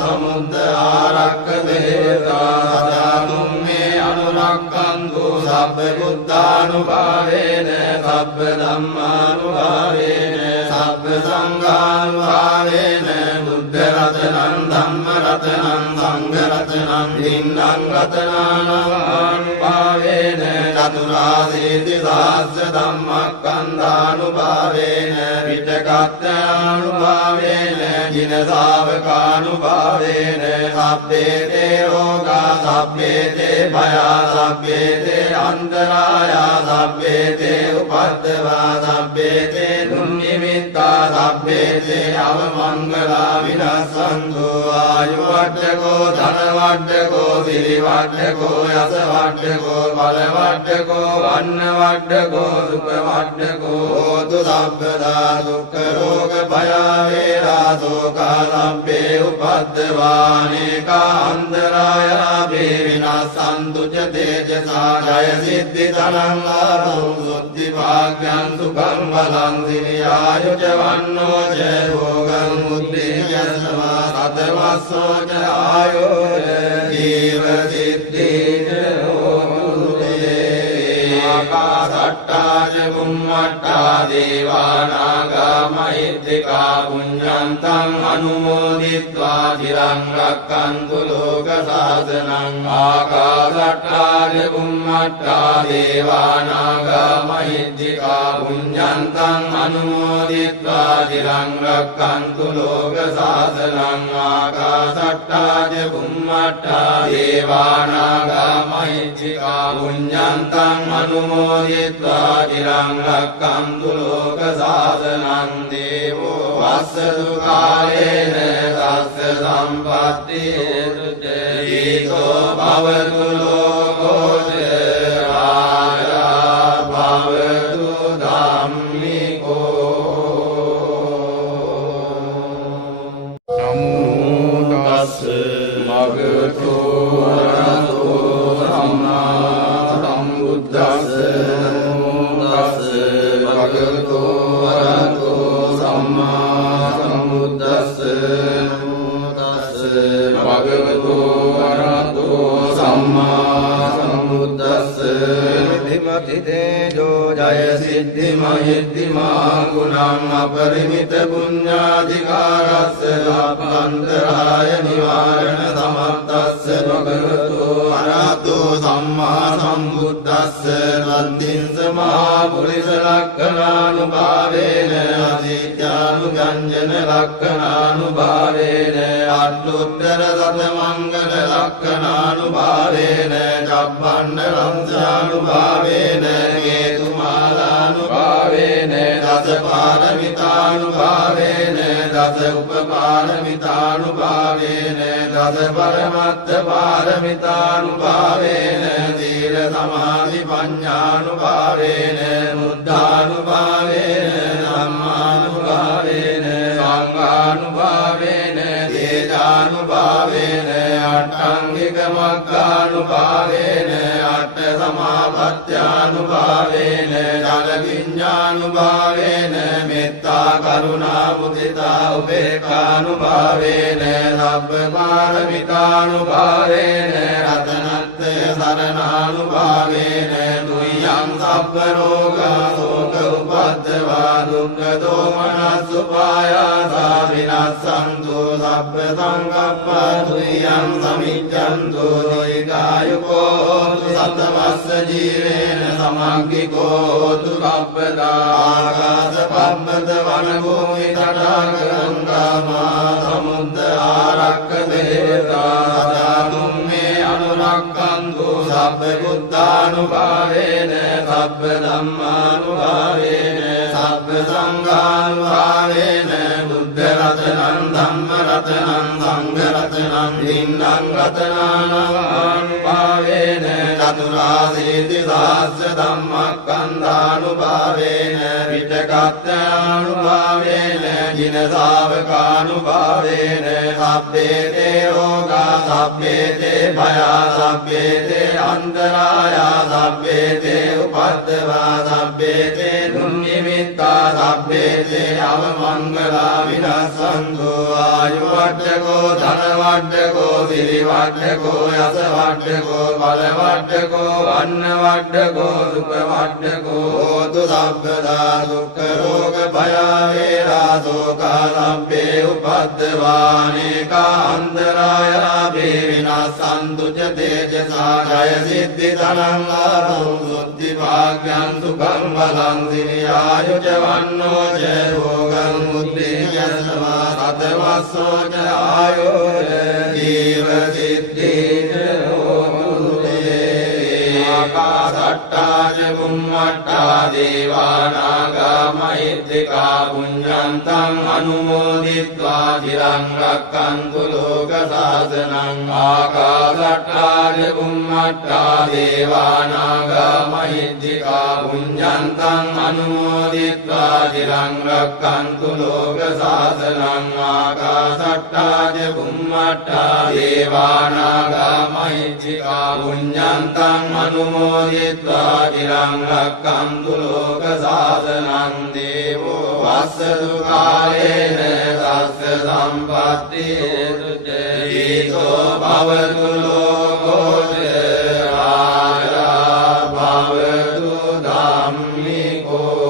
සමුද්ද ආරක්ක දේවතා සදා තුම්මේ අනුරක්ඛන්තු සබ්බ බුද්ධානුභාවේන සබ්බ ධම්මානුභාවේන සබ්බ සංඝානුභාවේන බුද්ධ රතනං ධම්ම රතනං සංඝ රතනං දින්නං රතනානුභාවේන චතුරාසීති සහස්ස ධම්මස්කන්ධානුභාවේන විචක්ඛයානුභාවේන ජින ශාවකානුභාවේන සබ්බේ තේ රෝගා සබ්බේ තේ භයා සබ්බේ තේ අන්තරායා සබ්බේ තේ උපද්දවා සබ්බේ තේ දුන්නිමිත්තා නිමිත්තා සබ්බේතේ අවමංගලා විනස්සන්තු ආයුවට්ඨකෝ ධනවට්ඨකෝ සිරිවට්ඨකෝ යසවට්ඨකෝ බලවට්ඨකෝ වන්නවට්ඨකෝ සුඛවට්ඨකෝ හෝතු සබ්බදා දුක්ඛ රෝග භය වේරා සෝකා සබ්බේ උපද්දවානේකා අන්තරායා වේ විනස්සන්තු ච තේජසා ජය සිද්ධි ධනං ලාභං සුද්ධි භාග්‍යං සුඛං බලං සිරියායුජ වන්නෝ ච භෝගං මුද්දේයස්වා සතවස්සෝ ච ආයෝජ ජීව සිද්ධි හෝතු තේ ආකාසට්ටා ච බුම්මට්ටා දේවානාගා මහිද්దికා පුඤ්ඤන්තං අනුමෝදිත්වා චිරං රක්ඛන්තු ලෝක සාසනං ආකාසට්ටා ච බුම්මට්ටා දේවානාගා මහිද්దికා පුඤ්ඤන්තං අනුමෝදිත්වා චිරං රක්ඛන්තු ලෝක සාසනං ආකාසට්ටා ච බුම්මට්ටා දේවානාගා මහිද්దికා පුඤ්ඤන්තං අනුමෝදිත්වා චිරං රක්ඛන්තු ලෝක සාසනං දේවෝ වස්සතු කාලේන සස්ස සම්පත්ති හේතුතෝ භවතු ලෝකෝ ච රාජා භවතු ධම්මිකෝ නමෝ තස්ස භගවතු වරහතෝ සම්මා සම්බුද්දස්ස භගවතු වරහතෝ සම්මා සම්බුද්දස්ස භගවතු වරහතෝ සම්මා සම්බුද්දස්ස විමති තේජෝ ජය සිද්ධි මහිද්దిమා ගුණං අපරිමිත පුඤ්ඤාධිකාරස්ස ලබ්බන්තරාය නිවාරණ සමත්තස්ස භගවතු වරහතෝ සම්මා සම්බුද්දස්ස වන්දින්ස මහා පුරිස ලක්ඛණානුභාවේන අදිත්‍යානුගංජන ලක්ඛණානුභාවේන අට්ඨුත්තර සතමංගල ලක්ඛණානුභාවේන චබ්බණ්ඩ වංශානුභාවේන හේතුමාලානුභාවේන දස පාරමිතානුභාවේන දස උපපාරමිතානුභාවේන දස පරමත්ත පාරමිතානුභාවේන සීල සමාධි පඤ්ඤානුභාවේන බුද්ධානුභාවේන ධම්මානුභාවේන සංඝානුභාවේන තේජානුභාවේන අට්ඨංගික මග්ගානුභාවේන අට්ඨ සමාපත්ත්‍යානුභාවේන ජල විඤ්ඤානුභාවේන මෙත්තා කරුණා මුදිතා උපේක්ඛානුභාවේන සබ්බ පාරමිතානුභාවේන රතනත්ථය සරණානුභාවේන දුයං සබ්බ රෝගා ශෝක උපද්දවා දුක්ඛ දෝමනස්සුපායාසා විනස්සන්තු සබ්බ සංකප්පා දුයං සමිච්ඡන්තු දීඝායුකෝ සතවස්ස ජීවේන සමග්ගිකෝ හෝතු කප්පදා ආකාශ පබ්බත වන භූමි තටාක ගංගා සමුද්ද ආරක්ක දේවතා සදා තුම්මේ අනුරක්ඛන්තු සබ්බ බුද්ධානුභාවේන සබ්බ ධම්මානුභාවේන සබ්බ සංඝානුභාවේන බුද්ධ රතනං ධම්ම රතනං සංඝ රතනං දින්නම් රතනානුභාවේන චතුරාසීති සහස්ස ධම්මස්කන්ධානුභාවේන විතකත්තානුභාවේන ජින ශාවකානුභාවේන සබ්බේ තේ රෝගා සබ්බේ තේ භයා සබ්බේ තේ අන්තරායා සබ්බේ තේ උපද්දවා සබ්බේ තේ දුන්නිමිත්තා සබ්බේ තේ අවමංගලා විනස්සන්තු ආයුවට්ඨකෝ ධනවට්ඨකෝ සිරිවට්ඨකෝ යසවට්ඨකෝ බලවට්ඨකෝ වන්නවට්ඨකෝ සුඛවට්ඨකෝ හෝතු සබ්බදා දුක්ඛ රෝග භය වේරා සෝකා සබ්බේ උපද්දවානේකා අන්තරායා වේ විනස්සන්තු ච තේජසා ජය සිද්ධි ධනං ලාභං සුද්ධි භාග්‍යං සුඛං බලං සිරියායුජ වන්නෝ ච භෝගං මුද්දේයස්වා සතවස්සෝ ච ආයෝජ ජීව සිද්ධි හෝතු තේ ආකාසට්ටා ච බුම්මට්ටා දේවානාගා මහිද්దికා පුඤ්ඤන්තං අනුමෝදිත්වා චිරං රක්ඛන්තු ලෝක සාසනං ආකාශට්ටා බුම්මට්ටා දේවානාගා මහිද්దికා පුඤ්ඤන්තං අනුමෝදිත්වා චිරං රක්ඛන්තු ලෝක සාසනං ආකාශට්ටා බුම්මට්ටා දේවානාගා මහිද්దికා පුඤ්ඤන්තං අනුමෝදිත්වා චිරං රක්ඛන්තු ලෝක සාසනං දේවෝ වස්සතු කාලේන සස්ස සම්පත්ති හේතුතෝ භවතු ලෝකෝ රාජා භවතු ධම්මිකෝ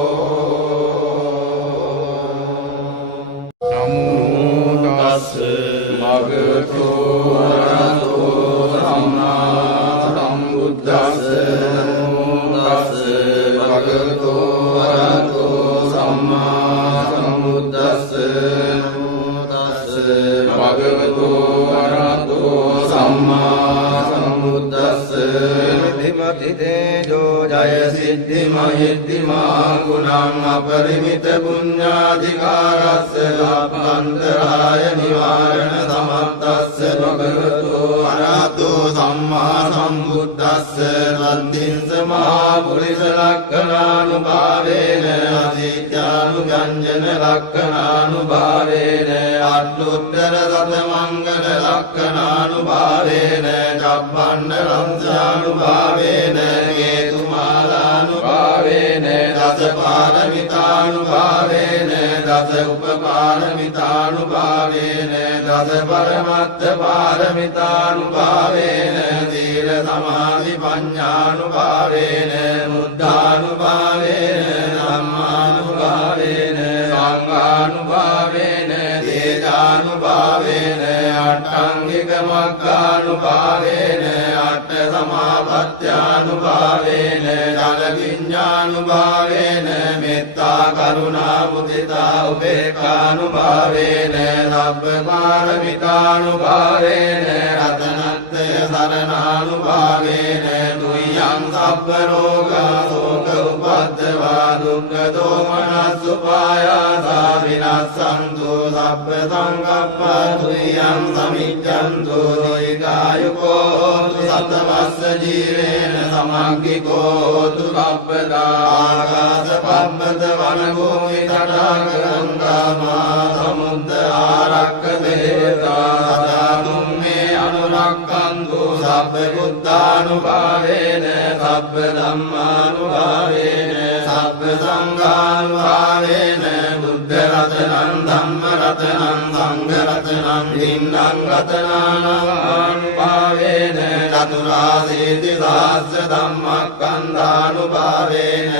නමෝ තස්ස භගවතු අරහතෝ සම්මා සම්බුද්දස්ස භගවතු අරහතෝ සම්මා සම්බුද්දස්ස භගවතු අරහතෝ සම්මා සම්බුද්දස්ස ධිමති තේජෝ ජය සිද්ධි මහිද්దిమා ගුණං අපරිමිත පුඤ්ඤාධිකාරස්ස ලබ්බන්තරාය නිවාරණ සමත්තස්ස භගවතු අරහතෝ සම්මා සම්බුද්දස්ස වන්දින්ස මහා පුරිස ලක්ඛණානුභාවේන අසීත්‍යානුභංජන ලක්ඛණානුභාවේන අට්ඨුත්තර සත මංගල ලක්ඛණානුභාවේන චබ්බණ්ඩ රංසානුභාවේන හේතුමාලානුභාවේන දස පාරමිතානුභාවේන දස උපපාරමිතානුභාවේන දස පරමත්ත පාරමිතානුභාවේන සීල සමාධි පඤ්ඤානුභාවේන බුද්ධානුභාවේන ධම්මානුභාවේන සංඝානුභාවේන තේජානුභාවේන අට්ඨංගික මග්ගානුභාවේන අට්ඨ සමාපත්ත්‍යානුභාවේන ජල විඤ්ඤානුභාවේන මෙත්තා කරුණා මුදිතා උපේක්ඛානුභාවේන සබ්බ පාරමිතානුභාවේන රතනත්ථය සරණානුභාවේන දුයං සබ්බ රෝගා ශෝක උපද්දවා දුක්ඛ දෝමනස්සුපායාසා විනස්සන්තු සබ්බ සංකප්පා දුයං සමිච්ඡන්තු දීඝායුකෝ සතවස්ස ජීවේන සමග්ගිකෝ හෝතු සබ්බදා ආකාශ පබ්බත වන භූමි තටාක ගංගා සමුද්ද ආරක්ක දේවතා සදා තුම්මේ අනුරක්ඛන්තු සබ්බ බුද්ධානුභාවේන සබ්බ ධම්මානුභාවේන සබ්බ සංඝානුභාවේන බුද්ධ රතනං ධම්ම රතනං සංඝ රතනං දින්නම් රතනානුභාවේන චතුරාසීති සහස්ස ධම්මස්කන්ධානුභාවේන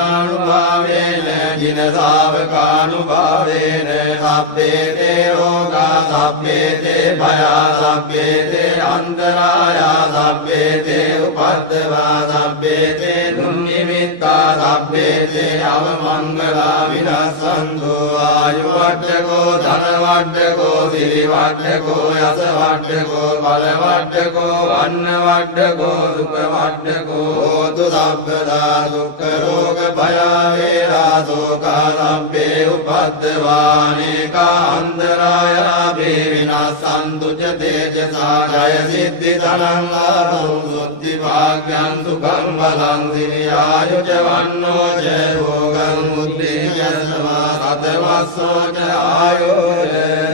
විචකත්තානුභාවේන ජින ශාවකානුභාවේන සබ්බේ තේ රෝගා සබ්බේ තේ භයා සබ්බේ තේ අන්තරායා සබ්බේ තේ උපද්දවා සබ්බේ තේ දුන්නිමිත්තා සබ්බේ තේ අවමංගලා විනස්සන්තු ආයු වඩ්ඩකෝ ධන වඩ්ඩකෝ සිරි වඩ්ඩකෝ යස වඩ්ඩකෝ බල වඩ්ඩකෝ වන්න වඩ්ඩකෝ සුඛ වඩ්ඩකෝ හෝතු සබ්බදා දුක්ඛ රෝග භය වේරා සෝකා සබ්බේ උපද්දවානේකා අන්තරායා වේ විනස්සන්තු ච තේජසා ජය සිද්ධි ධනං ලාභං සුද්ධි භාග්‍යං සුඛං බලං සිරි ආයු ච වන්නෝ ච භෝගං බුද්ධි යස්වා සතවස්සෝ ච ආයෝ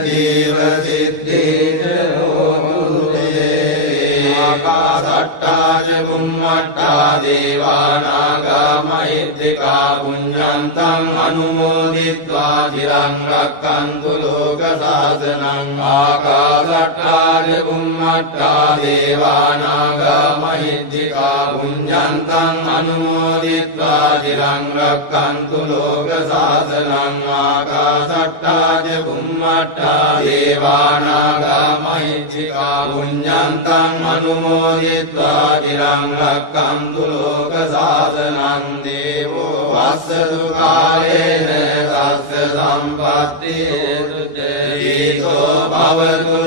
ජීව සිද්ධි ආකාශට්ටා ච බුම්මට්ටා දේවානාගා මහිද්దికා පුඤ්ඤන්තං අනුමෝදිත්වා චිරං රක්ඛන්තු ලෝක සාසනං ආකාශට්ටා ච බුම්මට්ටා දේවානාගා මහිද්దికා පුඤ්ඤන්තං අනුමෝදිත්වා චිරං රක්ඛන්තු ලෝක සාසනං ආකාශට්ටා ච බුම්මට්ටා දේවානාගා මහිද්దికා පුඤ්ඤන්තං අනුමෝදිත්වා චිරං රක්ඛන්තු ලෝක සාසනං දේවෝ වස්සතු කාලේන සස්ස සම්පත්ති හේතුතේ භවතු